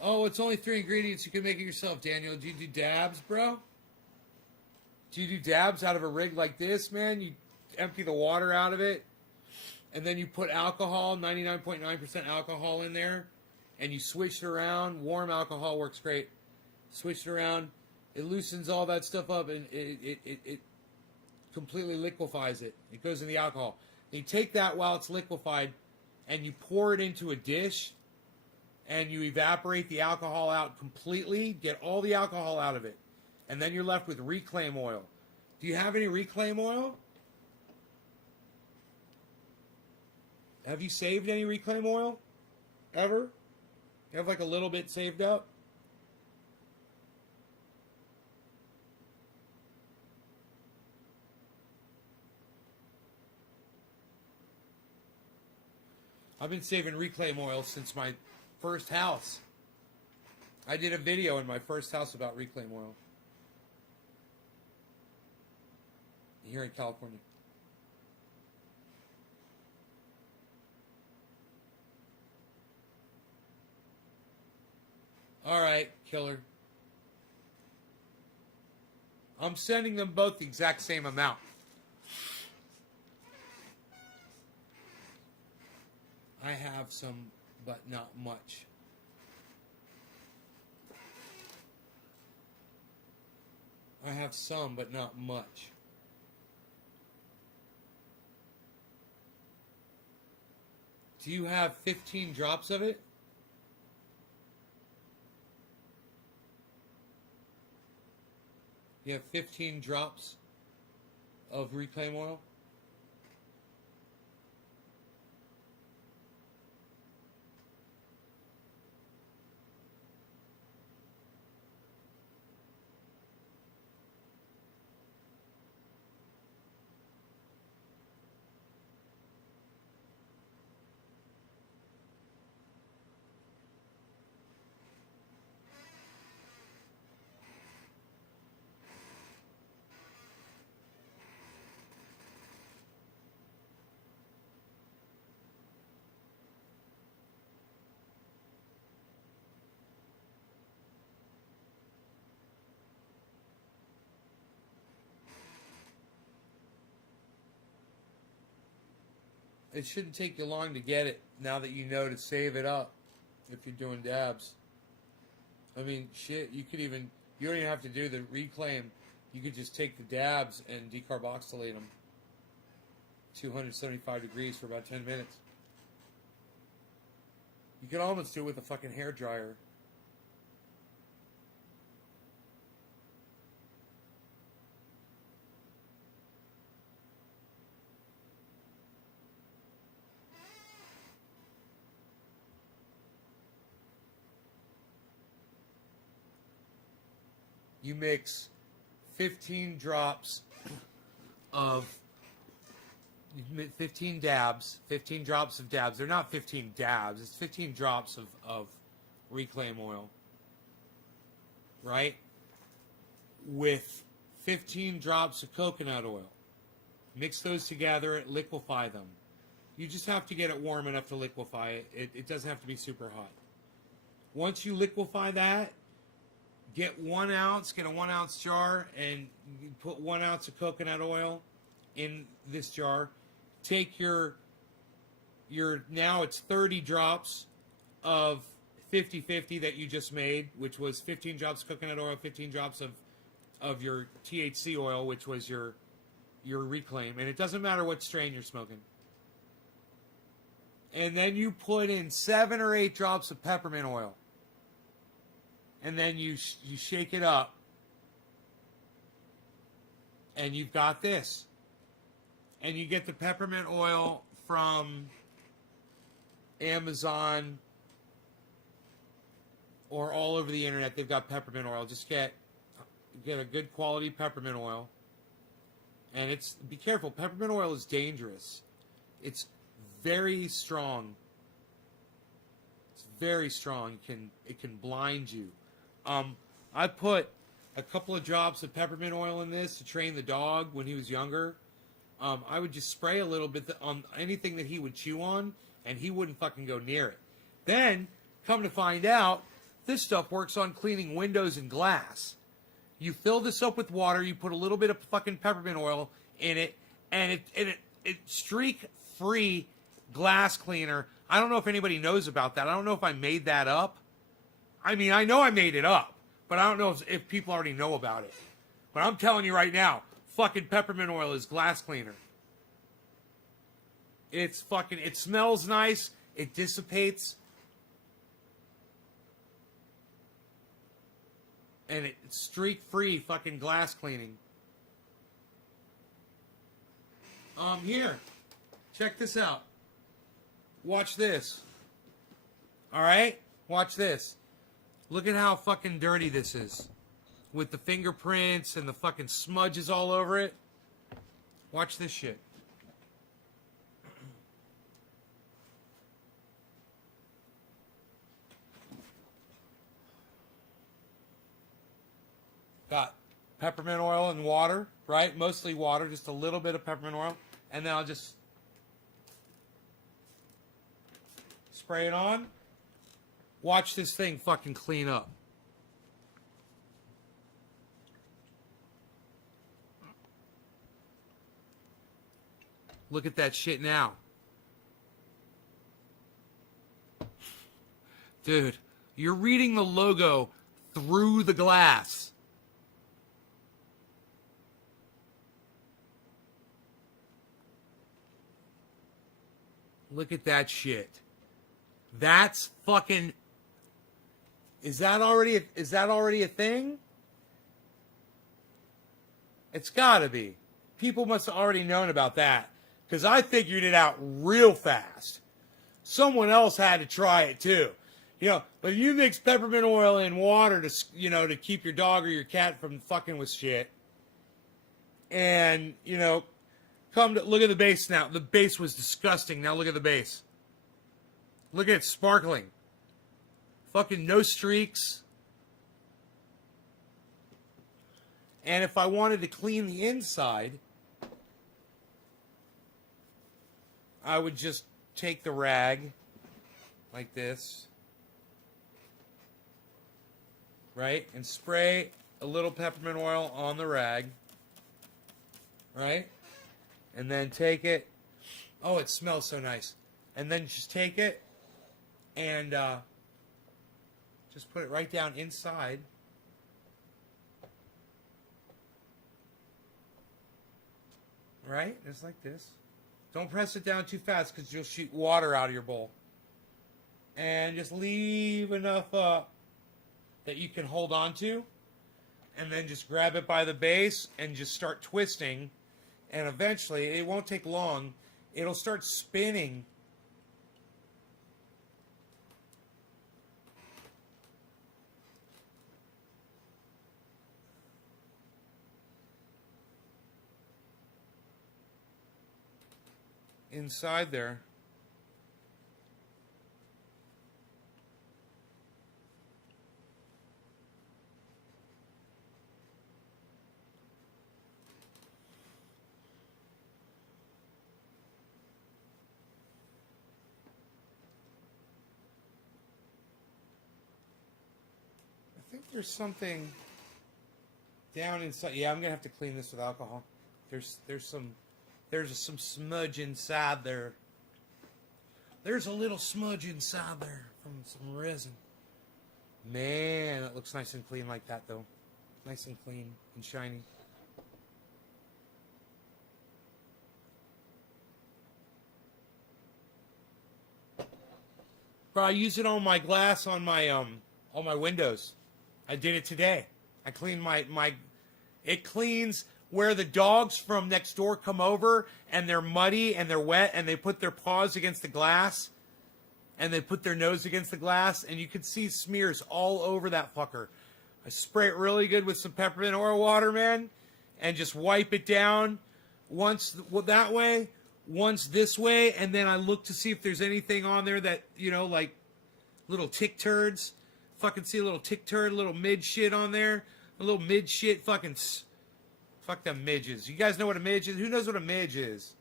Oh, it's only 3 ingredients. You can make it yourself, Daniel. Do you do dabs, bro? Do you do dabs out of a rig like this, man? You empty the water out of it, and then you put alcohol, 99.9% alcohol in there, and you switch it around. Warm alcohol works great. Switch it around. It loosens all that stuff up, and it completely liquefies it. It goes in the alcohol. And you take that while it's liquefied, and you pour it into a dish, and you evaporate the alcohol out completely, get all the alcohol out of it, and then you're left with reclaim oil. Do you have any reclaim oil? Have you saved any reclaim oil? Ever? You have like a little bit saved up? I've been saving reclaim oil since my first house. I did a video in my first house about reclaim oil. Here in California. All right, killer. I'm sending them both the exact same amount. I have some, but not much. I have some, but not much. Do you have 15 drops of it? You have 15 drops of reclaim oil? It shouldn't take you long to get it now that you know to save it up if you're doing dabs. I mean, shit, you don't even have to do the reclaim. You could just take the dabs and decarboxylate them 275 degrees for about 10 minutes. You could almost do it with a fucking hair dryer. You mix 15 drops of 15 dabs, 15 drops of dabs. They're not 15 dabs. It's 15 drops of reclaim oil, right? With 15 drops of coconut oil. Mix those together, liquefy them. You just have to get it warm enough to liquefy it. It doesn't have to be super hot. Once you liquefy that, get 1 ounce, get a 1 ounce jar, and you put 1 ounce of coconut oil in this jar. Take your now it's 30 drops of 50-50 that you just made, which was 15 drops of coconut oil, 15 drops of your THC oil, which was your reclaim. And it doesn't matter what strain you're smoking. And then you put in 7 or 8 drops of peppermint oil. And then you shake it up, and you've got this. And you get the peppermint oil from Amazon or all over the internet. They've got peppermint oil. Just get a good quality peppermint oil. And be careful. Peppermint oil is dangerous. It's very strong. It's very strong. It can blind you. I put a couple of drops of peppermint oil in this to train the dog when he was younger. I would just spray a little bit on anything that he would chew on, and he wouldn't fucking go near it. Then, come to find out, this stuff works on cleaning windows and glass. You fill this up with water, you put a little bit of fucking peppermint oil in it, and it streak-free glass cleaner. I don't know if anybody knows about that. I don't know if I made that up. I mean, I know I made it up, but I don't know if people already know about it. But I'm telling you right now, fucking peppermint oil is glass cleaner. It smells nice. It dissipates. And it's streak-free fucking glass cleaning. Here. Check this out. Watch this. Alright? Watch this. Look at how fucking dirty this is. With the fingerprints and the fucking smudges all over it. Watch this shit. Got peppermint oil and water, right? Mostly water, just a little bit of peppermint oil. And then I'll just spray it on. Watch this thing fucking clean up. Look at that shit now. Dude, you're reading the logo through the glass. Look at that shit. That's fucking... Is that already a thing? It's gotta be. People must have already known about that. Because I figured it out real fast. Someone else had to try it too. You know, but if you mix peppermint oil in water to, you know, to keep your dog or your cat from fucking with shit. And, you know, look at the base now. The base was disgusting. Now look at the base. Look at it sparkling. Fucking no streaks. And if I wanted to clean the inside, I would just take the rag like this, right? And spray a little peppermint oil on the rag, right? And then take it. Oh, it smells so nice. And then just take it and just put it right down inside. Right? Just like this. Don't press it down too fast because you'll shoot water out of your bowl. And just leave enough that you can hold on to. And then just grab it by the base and just start twisting. And eventually, it won't take long, it'll start spinning. Inside there. I think there's something down inside. Yeah, I'm gonna have to clean this with alcohol. There's some smudge inside there. There's a little smudge inside there from some resin. Man, it looks nice and clean like that, though. Nice and clean and shiny. Bro, I use it on my glass on my windows. I did it today. I cleaned it cleans where the dogs from next door come over and they're muddy and they're wet and they put their paws against the glass and they put their nose against the glass and you can see smears all over that fucker. I spray it really good with some peppermint oil water, man, and just wipe it down once that way, once this way, and then I look to see if there's anything on there that, you know, like little tick turds. Fucking see a little tick turd, a little mid shit on there. A little mid shit fucking... Fuck them midges. You guys know what a midge is? Who knows what a midge is?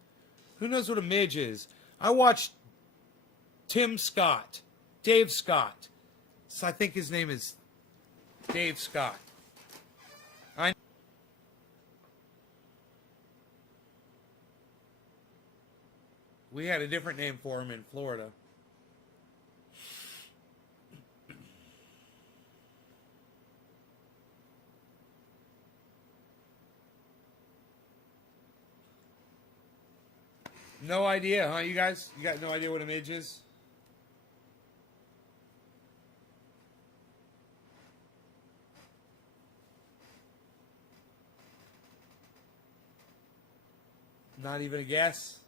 Who knows what a midge is? I watched Dave Scott. So I think his name is Dave Scott. We had a different name for him in Florida. No idea, huh, you guys? You got no idea what a midge is? Not even a guess?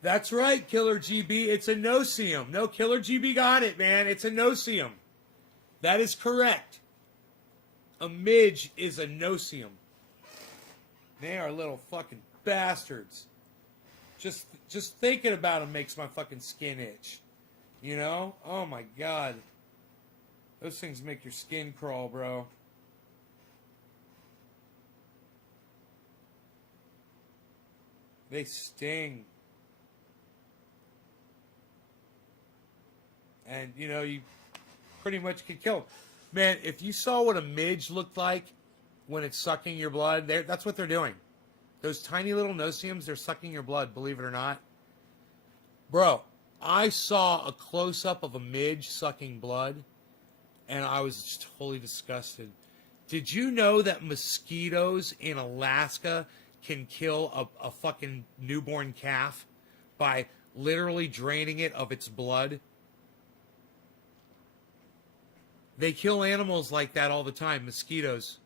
That's right, Killer GB. It's a no-seum. No, Killer GB got it, man. It's a no-seum. That is correct. A midge is a no-seum. They are little fucking bastards. Just thinking about them makes my fucking skin itch. You know? Oh my god. Those things make your skin crawl, bro. They sting. And, you know, you pretty much can kill them. Man, if you saw what a midge looked like when it's sucking your blood, that's what they're doing. Those tiny little no-seums, they're sucking your blood, believe it or not. Bro, I saw a close-up of a midge sucking blood, and I was just totally disgusted. Did you know that mosquitoes in Alaska can kill a fucking newborn calf by literally draining it of its blood? They kill animals like that all the time, mosquitoes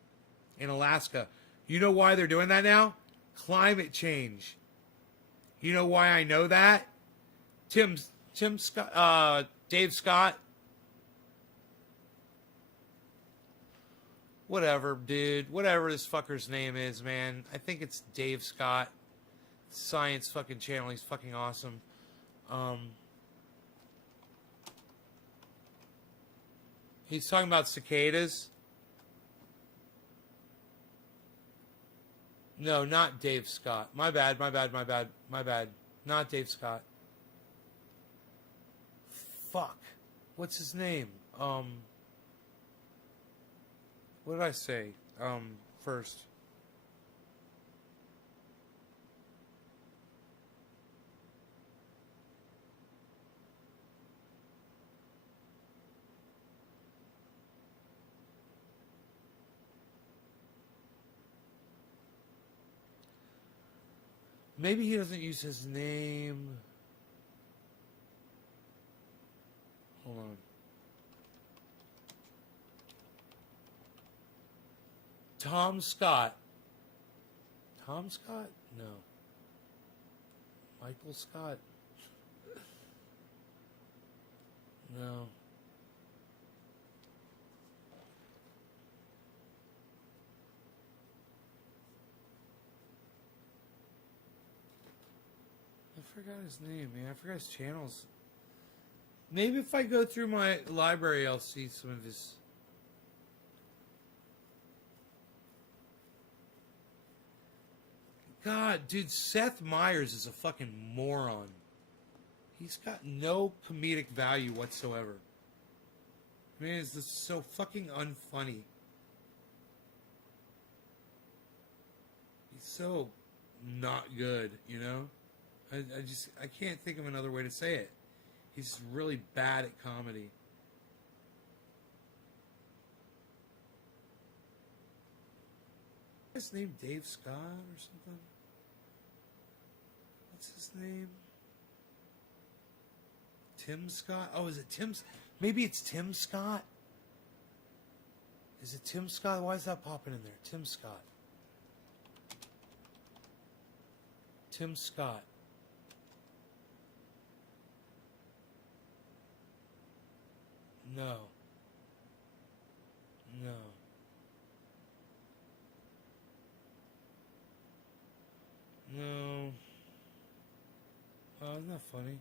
in Alaska. You know why they're doing that now? Climate change. You know why I know that? Tim Scott, Dave Scott. Whatever, dude. Whatever this fucker's name is, man. I think it's Dave Scott. Science fucking channel. He's fucking awesome. He's talking about cicadas. No, not Dave Scott. My bad. Not Dave Scott. Fuck. What's his name? What did I say? First. Maybe he doesn't use his name. Hold on. Tom Scott. Tom Scott? No. Michael Scott? No. I forgot his name, man. I forgot his channels. Maybe if I go through my library, I'll see some of his... God, dude, Seth Meyers is a fucking moron. He's got no comedic value whatsoever. Man, it's just so fucking unfunny. He's so not good, you know? I can't think of another way to say it. He's really bad at comedy. His name Dave Scott or something? What's his name? Tim Scott? Oh, is it Tim? Maybe it's Tim Scott? Is it Tim Scott? Why is that popping in there? Tim Scott. Tim Scott. No. No. No. Oh, isn't that funny?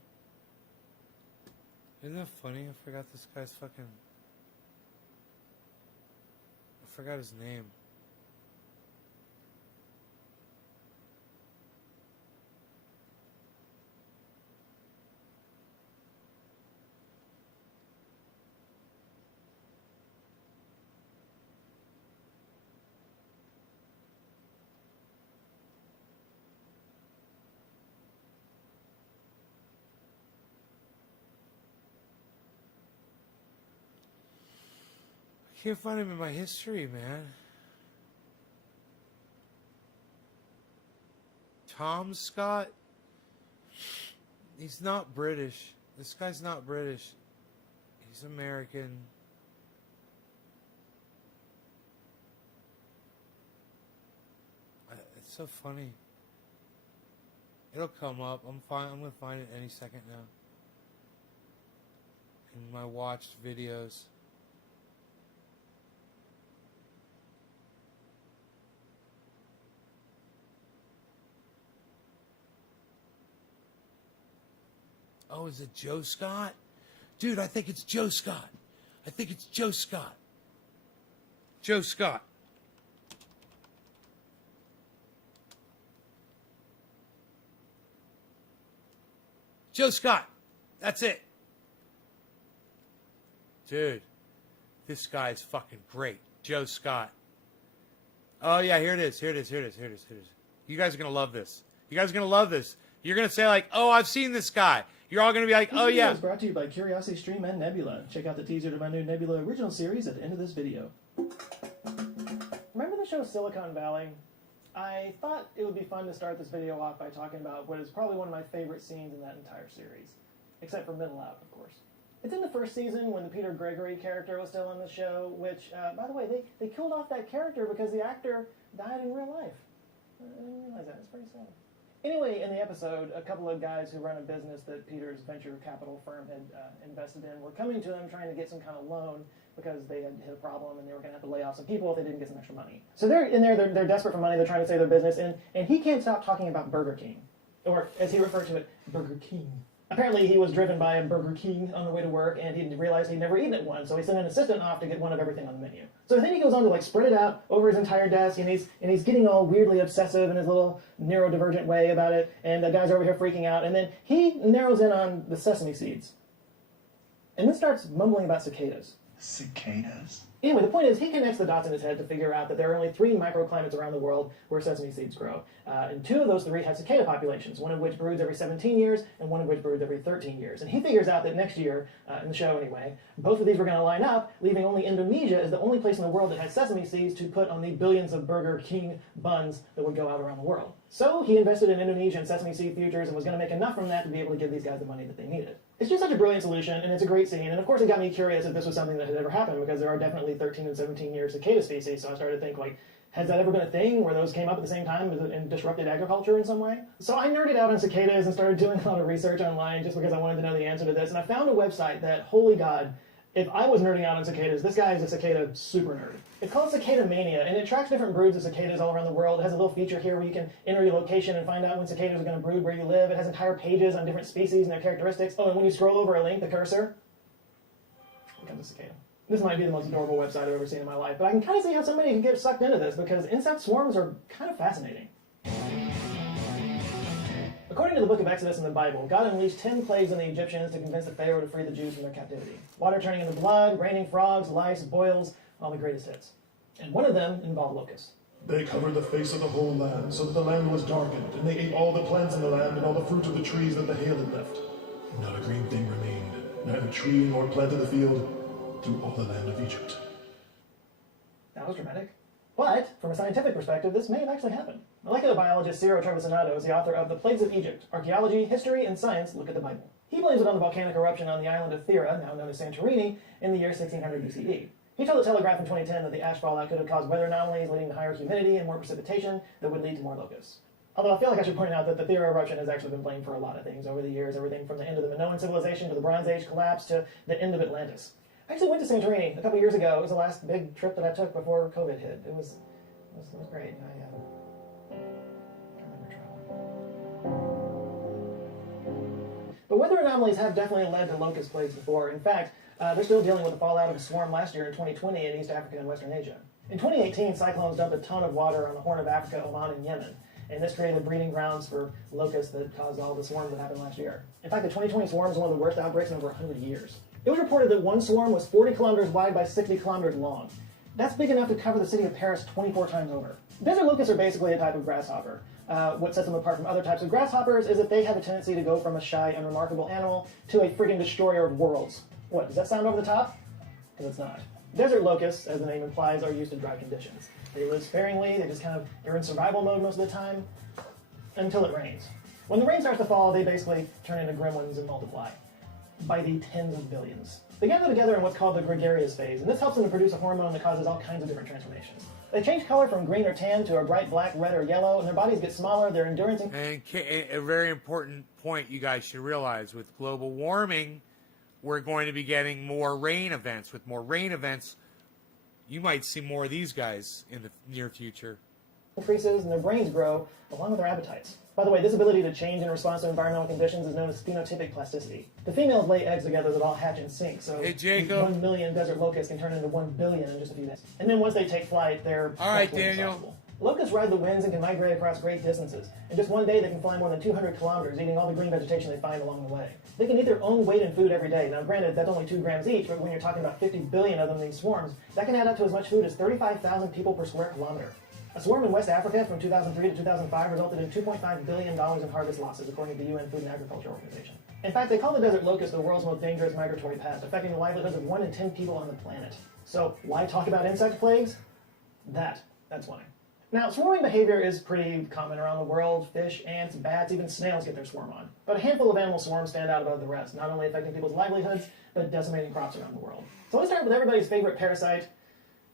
Isn't that funny? I forgot this guy's fucking... I forgot his name. I can't find him in my history, man. Tom Scott? He's not British. This guy's not British. He's American. It's so funny. It'll come up. I'm gonna find it any second now. In my watched videos. Oh, is it Joe Scott? Dude, I think it's Joe Scott. I think it's Joe Scott. Joe Scott. Joe Scott. That's it. Dude, this guy is fucking great. Joe Scott. Oh, yeah, here it is. Here it is. Here it is. Here it is. Here it is. You guys are going to love this. You guys are going to love this. You're going to say, like, oh, I've seen this guy. You're all going to be like, oh This video yeah. is brought to you by Curiosity Stream and Nebula. Check out the teaser to my new Nebula original series at the end of this video. Remember the show Silicon Valley? I thought it would be fun to start this video off by talking about what is probably one of my favorite scenes in that entire series. Except for Middle Out, of course. It's in the first season when the Peter Gregory character was still on the show, which, by the way, they killed off that character because the actor died in real life. I didn't realize that. It's pretty sad. Anyway, in the episode, a couple of guys who run a business that Peter's venture capital firm had invested in were coming to him trying to get some kind of loan because they had hit a problem and they were going to have to lay off some people if they didn't get some extra money. So they're in there, they're desperate for money, they're trying to save their business, and he can't stop talking about Burger King. Or, as he referred to it, Burger King. Apparently, he was driven by a Burger King on the way to work, and he realized he'd never eaten at one, so he sent an assistant off to get one of everything on the menu. So then he goes on to like spread it out over his entire desk, and he's getting all weirdly obsessive in his little neurodivergent way about it, and the guys are over here freaking out, and then he narrows in on the sesame seeds, and then starts mumbling about cicadas. Cicadas? Anyway, the point is, he connects the dots in his head to figure out that there are only 3 microclimates around the world where sesame seeds grow. And 2 of those 3 have cicada populations, one of which broods every 17 years, and one of which broods every 13 years. And he figures out that next year, in the show anyway, both of these were going to line up, leaving only Indonesia as the only place in the world that has sesame seeds to put on the billions of Burger King buns that would go out around the world. So he invested in Indonesian sesame seed futures and was going to make enough from that to be able to give these guys the money that they needed. It's just such a brilliant solution, and it's a great scene, and of course it got me curious if this was something that had ever happened, because there are definitely 13 and 17 year cicada species, so I started to think, like, has that ever been a thing where those came up at the same time and disrupted agriculture in some way? So I nerded out on cicadas and started doing a lot of research online just because I wanted to know the answer to this, and I found a website that, holy God, if I was nerding out on cicadas, this guy is a cicada super nerd. It's called Cicada Mania, and it tracks different broods of cicadas all around the world. It has a little feature here where you can enter your location and find out when cicadas are going to brood where you live. It has entire pages on different species and their characteristics. Oh, and when you scroll over a link, the cursor becomes a cicada. This might be the most adorable website I've ever seen in my life, but I can kind of see how somebody can get sucked into this because insect swarms are kind of fascinating. According to the book of Exodus in the Bible, God unleashed 10 plagues on the Egyptians to convince the Pharaoh to free the Jews from their captivity. Water turning into blood, raining frogs, lice, boils, all the greatest hits. And one of them involved locusts. They covered the face of the whole land, so that the land was darkened, and they ate all the plants in the land and all the fruit of the trees that the hail had left. Not a green thing remained, neither tree nor plant of the field, through all the land of Egypt. That was dramatic. But, from a scientific perspective, this may have actually happened. Molecular biologist Ciro Trevisanotto is the author of The Plagues of Egypt, Archaeology, History, and Science Look at the Bible. He blames it on the volcanic eruption on the island of Thera, now known as Santorini, in the year 1600 BCE. He told the Telegraph in 2010 that the ash fallout could have caused weather anomalies leading to higher humidity and more precipitation that would lead to more locusts. Although I feel like I should point out that the Thera eruption has actually been blamed for a lot of things over the years, everything from the end of the Minoan civilization to the Bronze Age collapse to the end of Atlantis. I actually went to Santorini a couple years ago. It was the last big trip that I took before COVID hit. It was great. I remember traveling. But weather anomalies have definitely led to locust plagues before. In fact, they're still dealing with the fallout of a swarm last year in 2020 in East Africa and Western Asia. In 2018, cyclones dumped a ton of water on the Horn of Africa, Oman, and Yemen. And this created breeding grounds for locusts that caused all the swarms that happened last year. In fact, the 2020 swarm was one of the worst outbreaks in over 100 years. It was reported that one swarm was 40 kilometers wide by 60 kilometers long. That's big enough to cover the city of Paris 24 times over. Desert locusts are basically a type of grasshopper. What sets them apart from other types of grasshoppers is that they have a tendency to go from a shy, unremarkable animal to a friggin' destroyer of worlds. What, does that sound over the top? Because it's not. Desert locusts, as the name implies, are used to dry conditions. They live sparingly, they're in survival mode most of the time, until it rains. When the rain starts to fall, they basically turn into gremlins and multiply by the tens of billions. They gather together in what's called the gregarious phase, and this helps them to produce a hormone that causes all kinds of different transformations. They change color from green or tan to a bright black, red, or yellow, and their bodies get smaller, their endurance... And a very important point you guys should realize, with global warming, we're going to be getting more rain events. With more rain events, you might see more of these guys in the near future. Increases, and their brains grow, along with their appetites. By the way, this ability to change in response to environmental conditions is known as phenotypic plasticity. The females lay eggs together that all hatch in sync, so hey, Jacob. 1 million desert locusts can turn into 1 billion in just a few days. And then once they take flight, they're... All right, Daniel. Locusts ride the winds and can migrate across great distances. In just one day, they can fly more than 200 kilometers, eating all the green vegetation they find along the way. They can eat their own weight in food every day. Now, granted, that's only 2 grams each, but when you're talking about 50 billion of them in these swarms, that can add up to as much food as 35,000 people per square kilometer. A swarm in West Africa from 2003 to 2005 resulted in $2.5 billion in harvest losses, according to the UN Food and Agriculture Organization. In fact, they call the desert locust the world's most dangerous migratory pest, affecting the livelihoods of 1 in 10 people on the planet. So why talk about insect plagues? That's why. Now, swarming behavior is pretty common around the world. Fish, ants, bats, even snails get their swarm on. But a handful of animal swarms stand out above the rest, not only affecting people's livelihoods, but decimating crops around the world. So let's start with everybody's favorite parasite,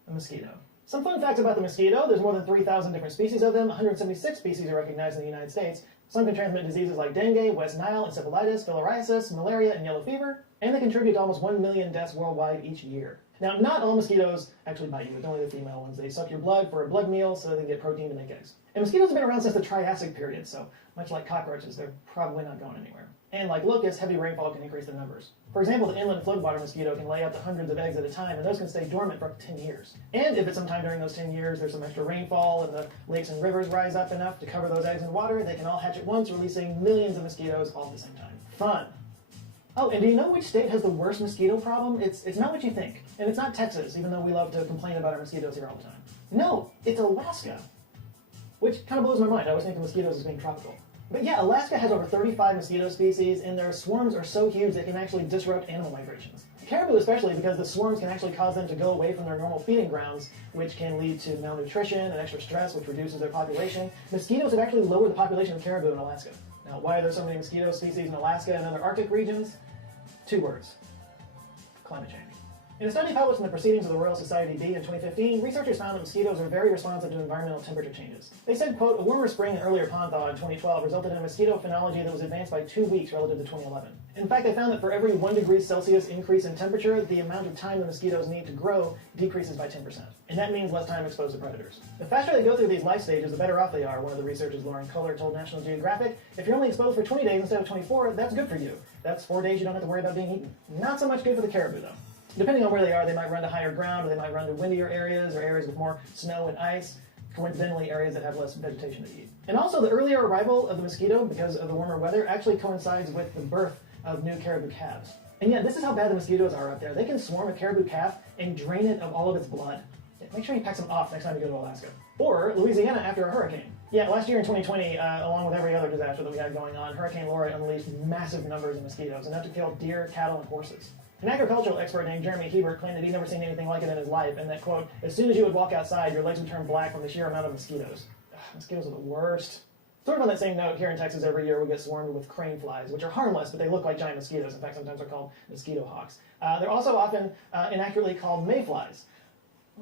the mosquito. Some fun facts about the mosquito. There's more than 3,000 different species of them. 176 species are recognized in the United States. Some can transmit diseases like dengue, West Nile, encephalitis, filariasis, malaria, and yellow fever. And they contribute to almost 1 million deaths worldwide each year. Now, not all mosquitoes actually bite you. It's only the female ones. They suck your blood for a blood meal so they get protein to make eggs. And mosquitoes have been around since the Triassic period, so much like cockroaches, they're probably not going anywhere. And like locusts, heavy rainfall can increase the numbers. For example, the inland floodwater mosquito can lay up to hundreds of eggs at a time, and those can stay dormant for up to 10 years. And if at some time during those 10 years there's some extra rainfall and the lakes and rivers rise up enough to cover those eggs in water, they can all hatch at once, releasing millions of mosquitoes all at the same time. Fun! Oh, and do you know which state has the worst mosquito problem? It's not what you think. And it's not Texas, even though we love to complain about our mosquitoes here all the time. No, it's Alaska. Which kind of blows my mind. I always think of mosquitoes as being tropical. But yeah, Alaska has over 35 mosquito species, and their swarms are so huge they can actually disrupt animal migrations. Caribou especially, because the swarms can actually cause them to go away from their normal feeding grounds, which can lead to malnutrition and extra stress, which reduces their population. Mosquitoes have actually lowered the population of caribou in Alaska. Now, why are there so many mosquito species in Alaska and other Arctic regions? 2 words: climate change. In a study published in the Proceedings of the Royal Society B in 2015, researchers found that mosquitoes are very responsive to environmental temperature changes. They said, quote, a warmer spring and earlier pond thaw in 2012 resulted in a mosquito phenology that was advanced by 2 weeks relative to 2011. In fact, they found that for every 1 degree Celsius increase in temperature, the amount of time the mosquitoes need to grow decreases by 10%. And that means less time exposed to predators. The faster they go through these life stages, the better off they are, one of the researchers, Lauren Kohler, told National Geographic. If you're only exposed for 20 days instead of 24, that's good for you. That's 4 days you don't have to worry about being eaten. Not so much good for the caribou, though. Depending on where they are, they might run to higher ground, or they might run to windier areas, or areas with more snow and ice, coincidentally areas that have less vegetation to eat. And also, the earlier arrival of the mosquito, because of the warmer weather, actually coincides with the birth of new caribou calves. And yeah, this is how bad the mosquitoes are up there. They can swarm a caribou calf and drain it of all of its blood. Make sure you pack some off next time you go to Alaska. Or Louisiana after a hurricane. Yeah, last year in 2020, along with every other disaster that we had going on, Hurricane Laura unleashed massive numbers of mosquitoes, enough to kill deer, cattle, and horses. An agricultural expert named Jeremy Hebert claimed that he'd never seen anything like it in his life, and that, quote, as soon as you would walk outside, your legs would turn black from the sheer amount of mosquitoes. Ugh, mosquitoes are the worst. Sort of on that same note, here in Texas every year we get swarmed with crane flies, which are harmless, but they look like giant mosquitoes. In fact, sometimes they're called mosquito hawks. They're also often inaccurately called mayflies.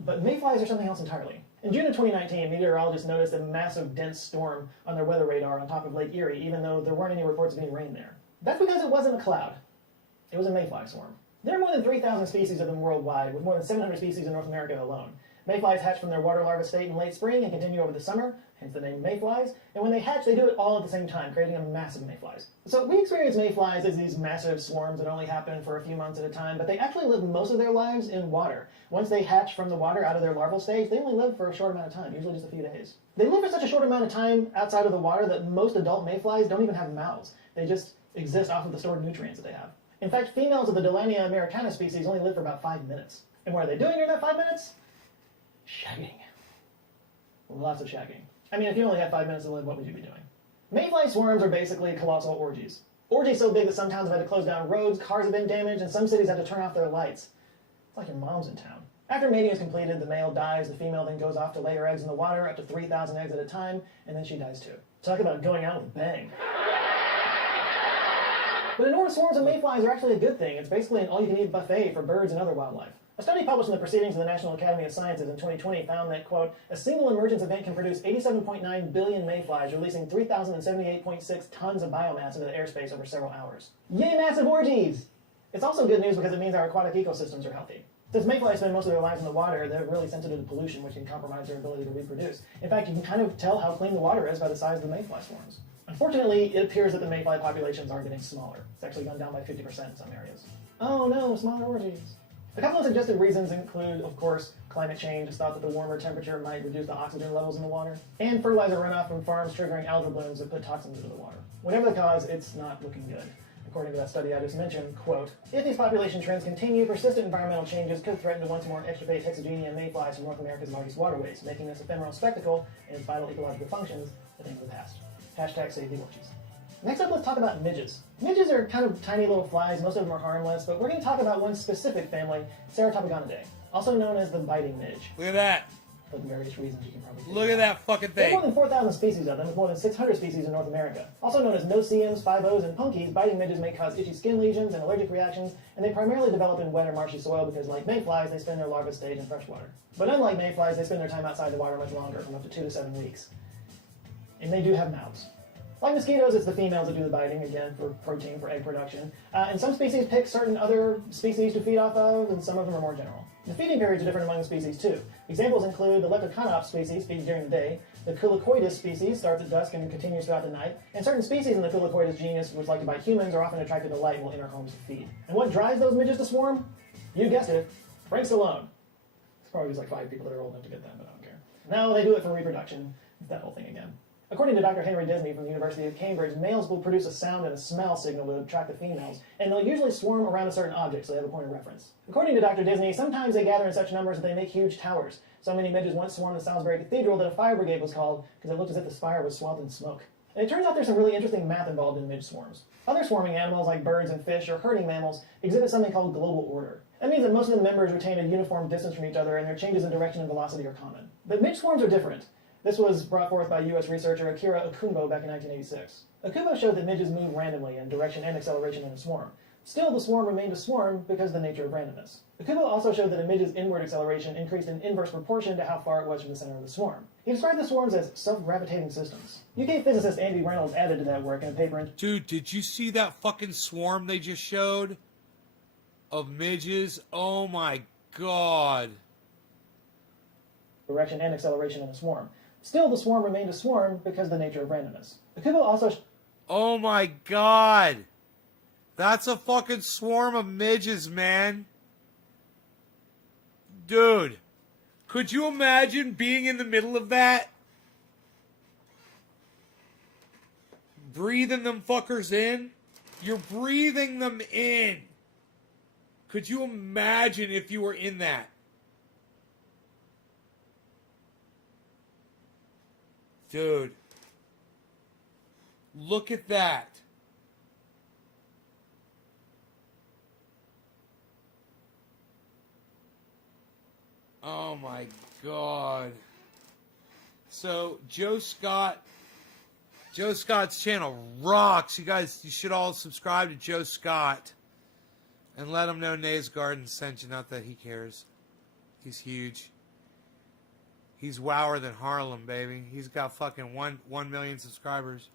But mayflies are something else entirely. In June of 2019, meteorologists noticed a massive dense storm on their weather radar on top of Lake Erie, even though there weren't any reports of any rain there. That's because it wasn't a cloud. It was a mayfly swarm. There are more than 3,000 species of them worldwide, with more than 700 species in North America alone. Mayflies hatch from their water larvae state in late spring and continue over the summer, hence the name mayflies. And when they hatch, they do it all at the same time, creating a mass of mayflies. So we experience mayflies as these massive swarms that only happen for a few months at a time, but they actually live most of their lives in water. Once they hatch from the water out of their larval stage, they only live for a short amount of time, usually just a few days. They live for such a short amount of time outside of the water that most adult mayflies don't even have mouths. They just exist off of the stored nutrients that they have. In fact, females of the Delania americana species only live for about 5 minutes. And what are they doing during that 5 minutes? Shagging. Lots of shagging. I mean, if you only had 5 minutes to live, what would you be doing? Mayfly swarms are basically colossal orgies. Orgies so big that some towns have had to close down roads, cars have been damaged, and some cities have to turn off their lights. It's like your mom's in town. After mating is completed, the male dies, the female then goes off to lay her eggs in the water, up to 3,000 eggs at a time, and then she dies too. Talk about going out with a bang. But enormous swarms of mayflies are actually a good thing. It's basically an all-you-can-eat buffet for birds and other wildlife. A study published in the Proceedings of the National Academy of Sciences in 2020 found that, quote, a single emergence event can produce 87.9 billion mayflies, releasing 3,078.6 tons of biomass into the airspace over several hours. Yay, massive orgies! It's also good news because it means our aquatic ecosystems are healthy. Since mayflies spend most of their lives in the water, they're really sensitive to pollution, which can compromise their ability to reproduce. In fact, you can kind of tell how clean the water is by the size of the mayfly swarms. Unfortunately, it appears that the mayfly populations are getting smaller. It's actually gone down by 50% in some areas. Oh no, smaller orgies. A couple of suggested reasons include, of course, climate change. It's thought that the warmer temperature might reduce the oxygen levels in the water, and fertilizer runoff from farms triggering algal blooms that put toxins into the water. Whatever the cause, it's not looking good. According to that study I just mentioned, quote, if these population trends continue, persistent environmental changes could threaten to once more extirpate Hexagenia mayflies from North America's largest waterways, making this ephemeral spectacle and its vital ecological functions a thing of the past. Hashtag save the orgies. Next up, let's talk about midges. Midges are kind of tiny little flies, most of them are harmless, but we're going to talk about one specific family, Ceratopogonidae, also known as the biting midge. Look at that. For various reasons you can probably Look at that fucking There are thing. more than 4,000 species of them, with more than 600 species in North America. Also known as no-see-ums, 5-Os, and punkies, biting midges may cause itchy skin lesions and allergic reactions, and they primarily develop in wet or marshy soil because, like mayflies, they spend their larva stage in fresh water. But unlike mayflies, they spend their time outside the water much longer, from up to 2 to 7 weeks. And they do have mouths. Like mosquitoes, it's the females that do the biting, again, for protein, for egg production. And some species pick certain other species to feed off of, and some of them are more general. The feeding periods are different among the species, too. Examples include the Leptoconops species feed during the day, the Culicoidus species starts at dusk and continues throughout the night, and certain species in the Culicoidus genus, which like to bite humans, are often attracted to light and will enter homes to feed. And what drives those midges to swarm? You guessed it, Frank Stallone. There's probably just like 5 people that are old enough to get that, but I don't care. No, they do it for reproduction. It's that whole thing again. According to Dr. Henry Disney from the University of Cambridge, males will produce a sound and a smell signal to attract the females, and they'll usually swarm around a certain object so they have a point of reference. According to Dr. Disney, sometimes they gather in such numbers that they make huge towers. So many midges once swarmed the Salisbury Cathedral that a fire brigade was called because it looked as if the spire was swathed in smoke. And it turns out there's some really interesting math involved in midge swarms. Other swarming animals like birds and fish or herding mammals exhibit something called global order. That means that most of the members retain a uniform distance from each other and their changes in direction and velocity are common. But midge swarms are different. This was brought forth by U.S. researcher Akira Okumbo back in 1986. Okumbo showed that midges move randomly in direction and acceleration in a swarm. Still, the swarm remained a swarm because of the nature of randomness. Okumbo also showed that a midge's inward acceleration increased in inverse proportion to how far it was from the center of the swarm. He described the swarms as self-gravitating systems. UK physicist Andy Reynolds added to that work in a paper in... Dude, did you see that fucking swarm they just showed? Of midges? Oh my god. Direction and acceleration in a swarm. Still, the swarm remained a swarm because of the nature of randomness. Okumbo also... Oh my god. That's a fucking swarm of midges, man. Dude. Could you imagine being in the middle of that? Breathing them fuckers in? You're breathing them in. Could you imagine if you were in that? Dude. Look at that. Oh my god. So Joe Scott's channel rocks. You guys, you should all subscribe to Joe Scott and let him know Nays Garden sent you. Not that he cares. He's huge. He's wower than Harlem, baby. He's got fucking 1 million subscribers.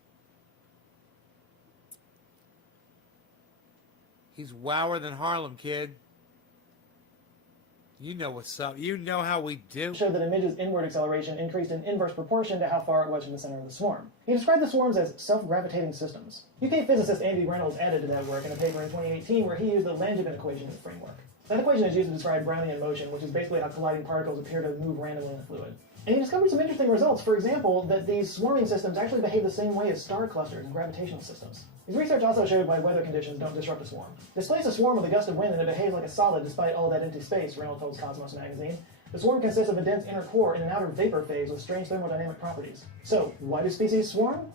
He's wower than Harlem, kid. You know what's up. You know how we do. Showed that a midge's inward acceleration increased in inverse proportion to how far it was from the center of the swarm. He described the swarms as self-gravitating systems. UK physicist Andy Reynolds added to that work in a paper in 2018 where he used the Langevin equation as a framework. That equation is used to describe Brownian motion, which is basically how colliding particles appear to move randomly in a fluid. And he discovered some interesting results. For example, that these swarming systems actually behave the same way as star clusters and gravitational systems. His research also showed why weather conditions don't disrupt a swarm. Displace a swarm with a gust of wind and it behaves like a solid despite all that empty space, Reynolds told Cosmos magazine. The swarm consists of a dense inner core and an outer vapor phase with strange thermodynamic properties. So, why do species swarm?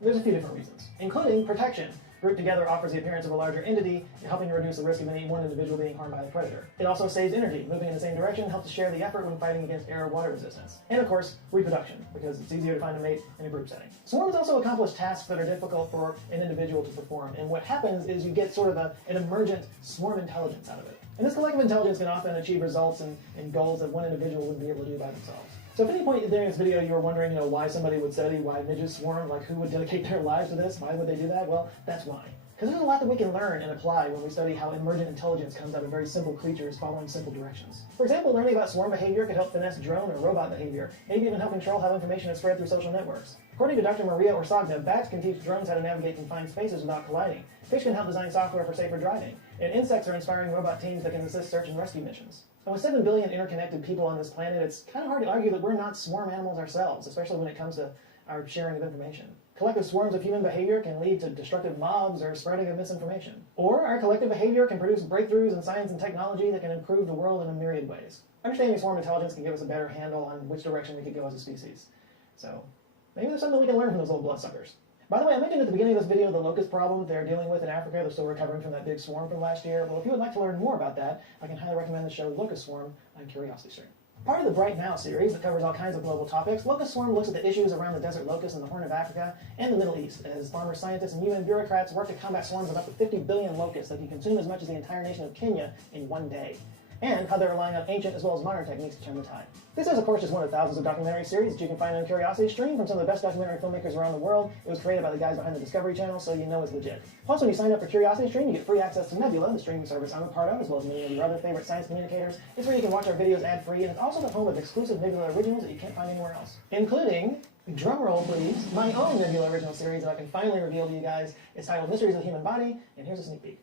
There's a few different reasons, including protection. Grouped together offers the appearance of a larger entity, helping to reduce the risk of any one individual being harmed by a predator. It also saves energy. Moving in the same direction helps to share the effort when fighting against air or water resistance. And of course, reproduction, because it's easier to find a mate in a group setting. Swarms also accomplish tasks that are difficult for an individual to perform, and what happens is you get sort of an emergent swarm intelligence out of it. And this collective intelligence can often achieve results and goals that one individual wouldn't be able to do by themselves. So if at any point during this video you were wondering, why somebody would study why midges swarm, like who would dedicate their lives to this, why would they do that? Well, that's why. Because there's a lot that we can learn and apply when we study how emergent intelligence comes out of very simple creatures following simple directions. For example, learning about swarm behavior could help finesse drone or robot behavior, maybe even help control how information is spread through social networks. According to Dr. Maria Orsagna, bats can teach drones how to navigate confined spaces without colliding. Fish can help design software for safer driving. And insects are inspiring robot teams that can assist search and rescue missions. And with 7 billion interconnected people on this planet, it's kind of hard to argue that we're not swarm animals ourselves, especially when it comes to our sharing of information. Collective swarms of human behavior can lead to destructive mobs or spreading of misinformation. Or our collective behavior can produce breakthroughs in science and technology that can improve the world in a myriad ways. Understanding swarm intelligence can give us a better handle on which direction we could go as a species. So, maybe there's something we can learn from those little bloodsuckers. By the way, I mentioned at the beginning of this video the locust problem they're dealing with in Africa. They're still recovering from that big swarm from last year. Well, if you would like to learn more about that, I can highly recommend the show Locust Swarm on CuriosityStream. Part of the Bright Now series that covers all kinds of global topics, Locust Swarm looks at the issues around the desert locust in the Horn of Africa and the Middle East, as farmers, scientists, and UN bureaucrats work to combat swarms of up to 50 billion locusts that can consume as much as the entire nation of Kenya in one day, and how they're relying on ancient as well as modern techniques to turn the tide. This is, of course, just one of thousands of documentary series that you can find on CuriosityStream from some of the best documentary filmmakers around the world. It was created by the guys behind the Discovery Channel, so you know it's legit. Plus, when you sign up for CuriosityStream, you get free access to Nebula, the streaming service I'm a part of, as well as many of your other favorite science communicators. It's where you can watch our videos ad-free, and it's also the home of exclusive Nebula originals that you can't find anywhere else, including, drumroll please, my own Nebula original series that I can finally reveal to you guys. It's titled Mysteries of the Human Body, and here's a sneak peek.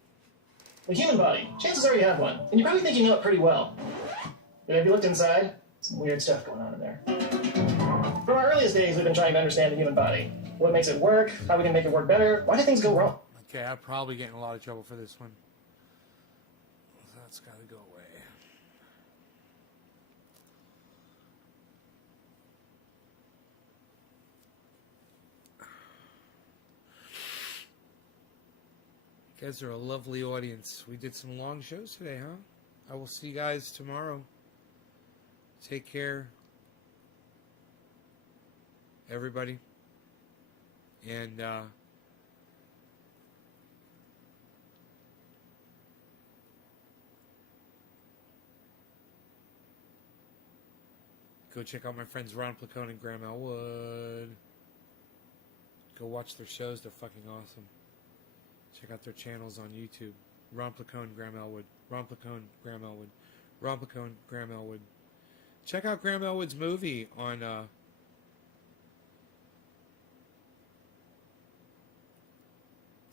The human body. Chances are you have one, and you probably think you know it pretty well. But have you looked inside? Some weird stuff going on in there. From our earliest days, we've been trying to understand the human body. What makes it work, how we can make it work better, why do things go wrong? Okay, I'll probably get in a lot of trouble for this one. That's got to go away. You guys are a lovely audience. We did some long shows today, huh? I will see you guys tomorrow. Take care, everybody. And go check out my friends Ron Placone and Graham Elwood. Go watch their shows. They're fucking awesome. Check out their channels on YouTube. Ron Placone, Graham Elwood. Ron Placone, Graham Elwood. Ron Placone, Graham Elwood. Check out Graham Elwood's movie on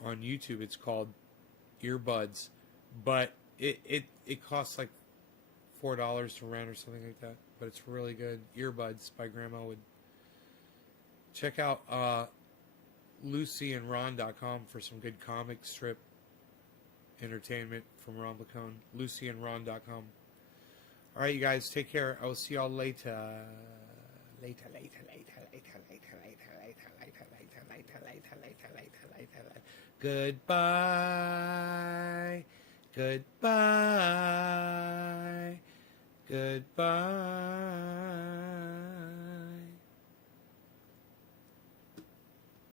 YouTube. It's called Earbuds, but it costs like $4 to rent or something like that. But it's really good. Earbuds by Graham Elwood. Check out LucyandRon.com for some good comic strip entertainment from Ron Placone. LucyandRon.com. All right, you guys, take care. I will see y'all later. Goodbye. Goodbye. Goodbye.